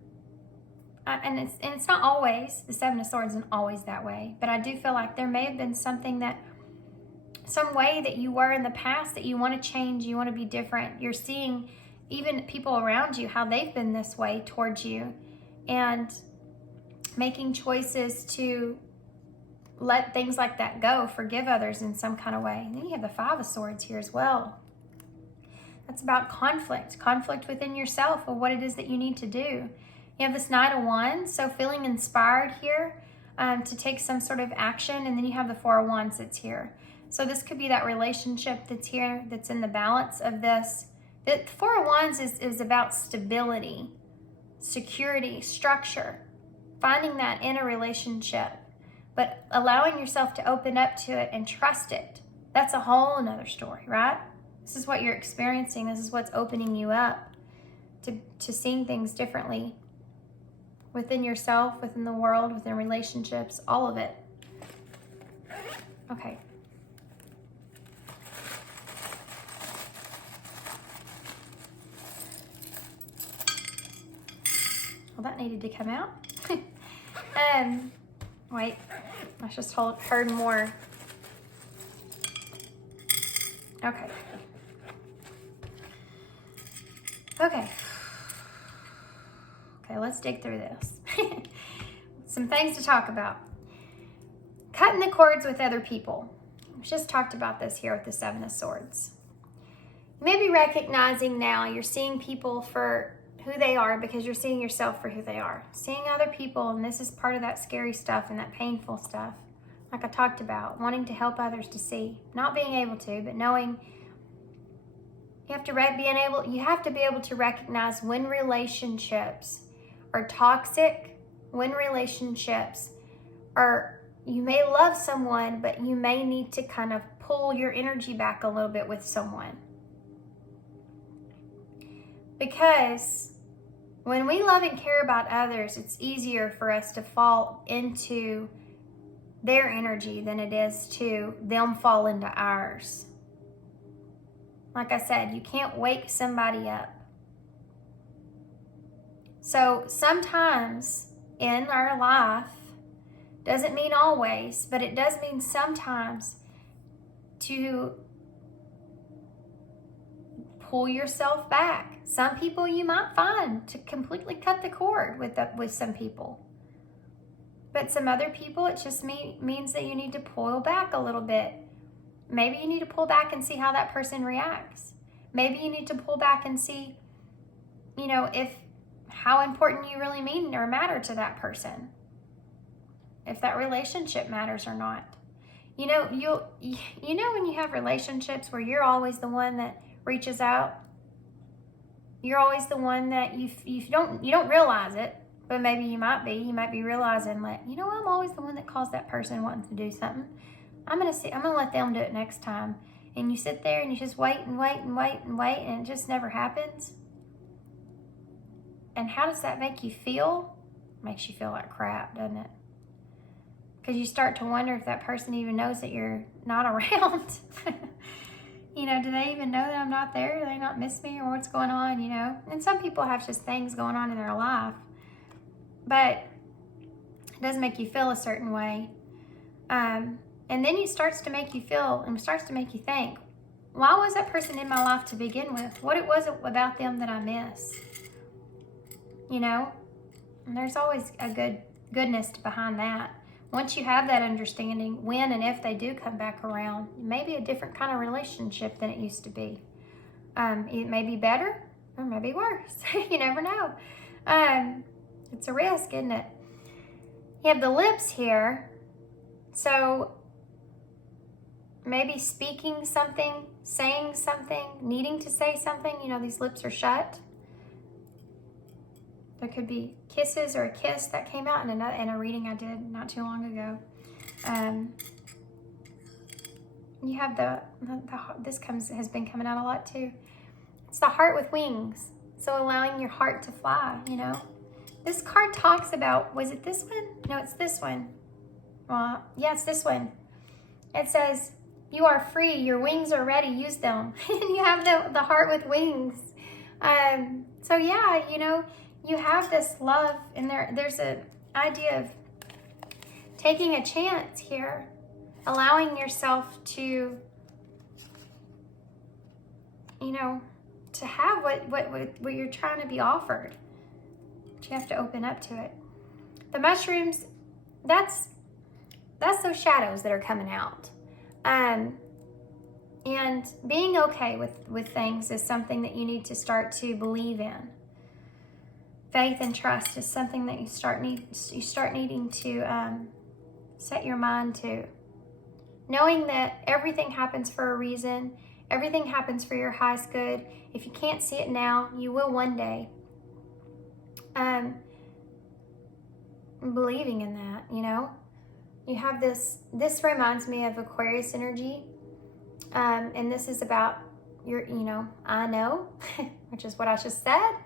it's not always, the 7 of Swords isn't always that way. But I do feel like there may have been some way that you were in the past that you want to change, you want to be different. You're seeing even people around you, how they've been this way towards you. And making choices to let things like that go, forgive others in some kind of way. And then you have the 5 of Swords here as well. That's about conflict within yourself of what it is that you need to do. You have this Knight of Wands, so feeling inspired here to take some sort of action. And then you have the 4 of Wands that's here. So this could be that relationship that's here, that's in the balance of this. The 4 of Wands is about stability, security, structure, finding that in a relationship, but allowing yourself to open up to it and trust it. That's a whole nother story, right? This is what you're experiencing. This is what's opening you up to seeing things differently within yourself, within the world, within relationships, all of it. Okay. Well, that needed to come out. Wait, I just heard more. Okay. Okay, let's dig through this. Some things to talk about. Cutting the cords with other people. We just talked about this here with the 7 of Swords. You may be recognizing now you're seeing people for who they are because you're seeing yourself for who they are. Seeing other people, and this is part of that scary stuff and that painful stuff, like I talked about, wanting to help others to see. Not being able to, but knowing you have to be able to recognize when relationships are toxic, when relationships are, you may love someone, but you may need to kind of pull your energy back a little bit with someone. Because when we love and care about others, it's easier for us to fall into their energy than it is to them fall into ours. Like I said, you can't wake somebody up. So sometimes in our life, doesn't mean always, but it does mean sometimes to pull yourself back. Some people you might find to completely cut the cord with some people. But some other people, it just means that you need to pull back a little bit. Maybe you need to pull back and see how that person reacts. Maybe you need to pull back and see, you know, how important you really mean or matter to that person. If that relationship matters or not. You know, you know when you have relationships where you're always the one that reaches out, you're always the one that you don't realize it, but maybe you might be realizing that, you know, I'm always the one that calls that person wanting to do something. I'm gonna let them do it next time. And you sit there and you just wait and wait and wait and wait, and it just never happens. And how does that make you feel? It makes you feel like crap, doesn't it? Because you start to wonder if that person even knows that you're not around. You know, do they even know that I'm not there? Do they not miss me, or what's going on, you know? And some people have just things going on in their life. But it does make you feel a certain way. And then it starts to make you feel and starts to make you think, why was that person in my life to begin with? What it was about them that I miss? You know? And there's always a goodness behind that. Once you have that understanding, when and if they do come back around, it may be a different kind of relationship than it used to be. It may be better or maybe worse. You never know. It's a risk, isn't it? You have the lips here. So maybe speaking something, saying something, needing to say something. You know, these lips are shut. There could be kisses or a kiss that came out in a reading I did not too long ago. You have this has been coming out a lot too. It's the heart with wings. So allowing your heart to fly, you know. This card talks about, was it this one? No, it's this one. Well, yeah, it's this one. It says, you are free, your wings are ready, use them. And you have the heart with wings. So yeah, you know, you have this love, and there's an idea of taking a chance here, allowing yourself to, you know, to have what you're trying to be offered. But you have to open up to it. The mushrooms, that's those shadows that are coming out. And being okay with things is something that you need to start to believe in. Faith and trust is something that you start needing to set your mind to. Knowing that everything happens for a reason, everything happens for your highest good. If you can't see it now, you will one day. Believing in that, you know. You have this reminds me of Aquarius energy. And this is about your, you know, I know, which is what I just said.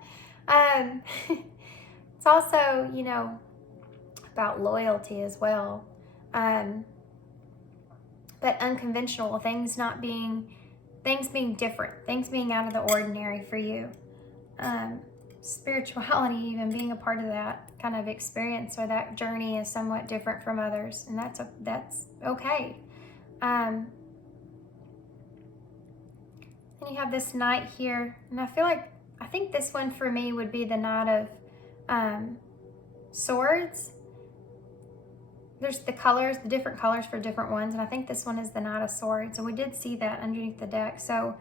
It's also, you know, about loyalty as well. But unconventional, things being different, things being out of the ordinary for you. Spirituality, even being a part of that kind of experience or that journey, is somewhat different from others, and that's okay. And you have this knight here, and I think this one for me would be the Knight of Swords. There's the different colors for different ones, and I think this one is the Knight of Swords, and we did see that underneath the deck. So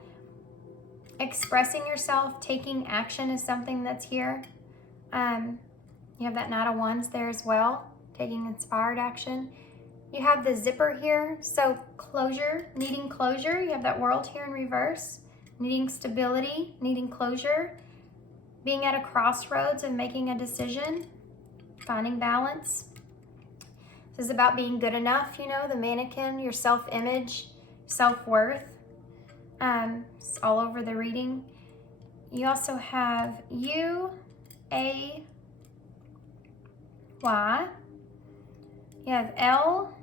expressing yourself, taking action is something that's here. You have that Knight of Wands there as well, taking inspired action. You have the zipper here, so closure, needing closure. You have that World here in reverse, needing stability, needing closure, being at a crossroads and making a decision, finding balance. This is about being good enough, you know, the mannequin, your self-image, self-worth. It's all over the reading. You also have U-A-Y. You have L-O-Q-O-E-A-R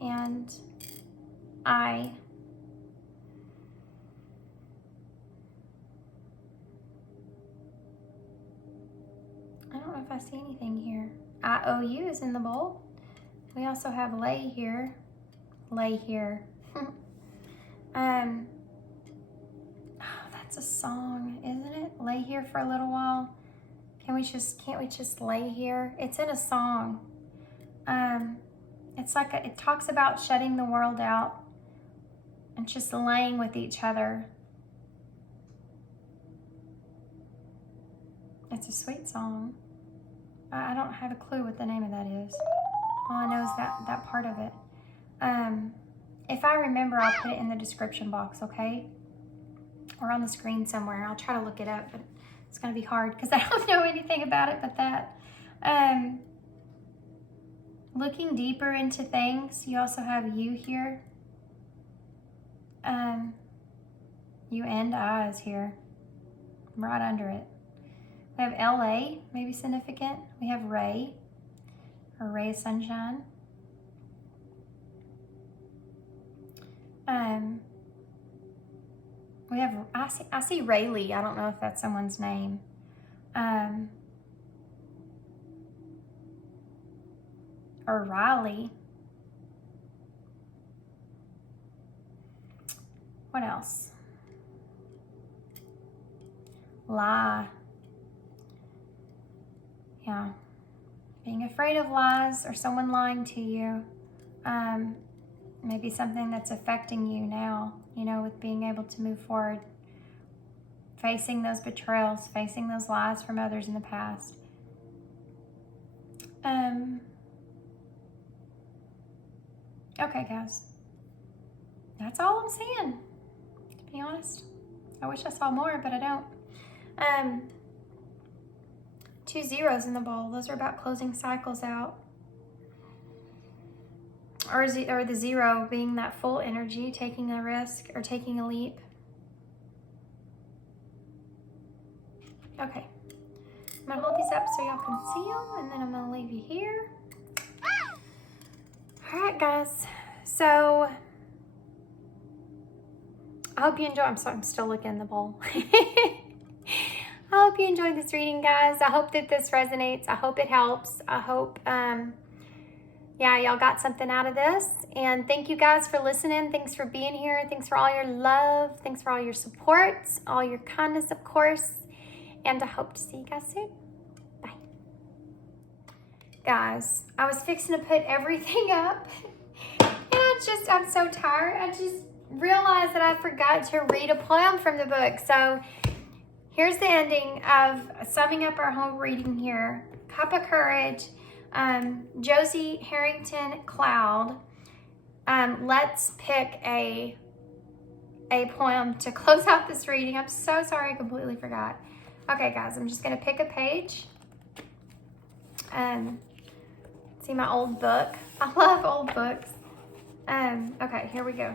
and I. I don't know if I see anything here. I-O-U is in the bowl. We also have lay here. That's a song, isn't it? Lay here for a little while. Can't we just lay here? It's in a song. It's like it talks about shutting the world out and just laying with each other. It's a sweet song. I don't have a clue what the name of that is. All I know is that part of it. If I remember, I'll put it in the description box, okay? Or on the screen somewhere. I'll try to look it up, but it's gonna be hard because I don't know anything about it but that. Looking deeper into things, you also have you here. You and eyes here, right under it. We have LA, maybe significant. We have ray, or ray of sunshine. We have, I see Rayleigh. I don't know if that's someone's name. Or Riley. What else? Lie. Yeah. Being afraid of lies or someone lying to you. Maybe something that's affecting you now, you know, with being able to move forward. Facing those betrayals, facing those lies from others in the past. Okay, guys. That's all I'm seeing, to be honest. I wish I saw more, but I don't. 2 zeros in the bowl. Those are about closing cycles out. Or the 0 being that full energy, taking a risk or taking a leap. Okay. I'm going to hold these up so y'all can see them, and then I'm going to leave you here. All right, guys. So I hope you enjoy. I'm still looking in the bowl. I hope you enjoyed this reading, guys. I hope that this resonates. I hope it helps. I hope, yeah, y'all got something out of this. And thank you guys for listening. Thanks for being here. Thanks for all your love. Thanks for all your support, all your kindness, of course. And I hope to see you guys soon. Bye. Guys, I was fixing to put everything up. And I'm so tired. I just realized that I forgot to read a poem from the book. So here's the ending of summing up our whole reading here. Cup of Courage, Josie Harrington Cloud. Let's pick a poem to close out this reading. I'm so sorry, I completely forgot. Okay, guys, I'm just gonna pick a page. See my old book. I love old books. Okay, here we go.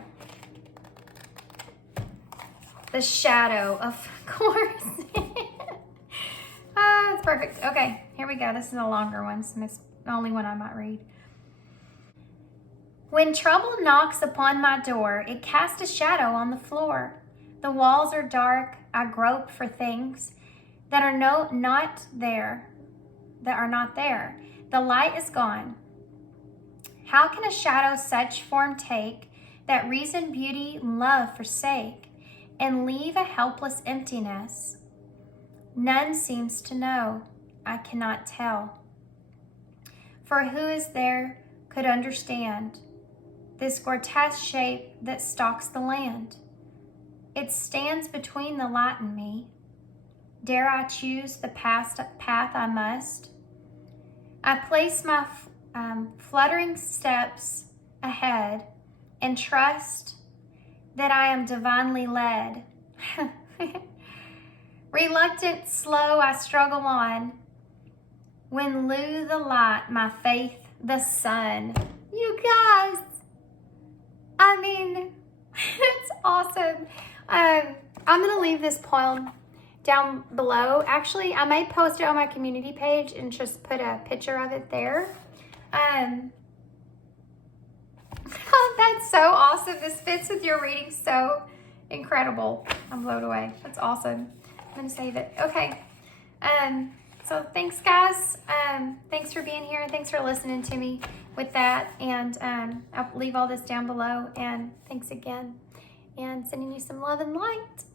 The Shadow, of course. It's perfect. Okay, here we go. This is a longer one, so it's the only one I might read. When trouble knocks upon my door, it casts a shadow on the floor. The walls are dark. I grope for things that are not there. The light is gone. How can a shadow such form take, that reason, beauty, love forsake, and leave a helpless emptiness? None seems to know, I cannot tell. For who is there could understand this grotesque shape that stalks the land? It stands between the light and me. Dare I choose the path I must? I place my fluttering steps ahead and trust that I am divinely led. Reluctant, slow, I struggle on. When lose the light, my faith, the sun. You guys, I mean, it's awesome. I'm going to leave this poem down below. Actually, I may post it on my community page and just put a picture of it there. That's so awesome. This fits with your reading so incredible. I'm blown away. That's awesome. I'm going to save it. Okay. So thanks, guys. Thanks for being here. Thanks for listening to me with that. And I'll leave all this down below. And thanks again. And sending you some love and light.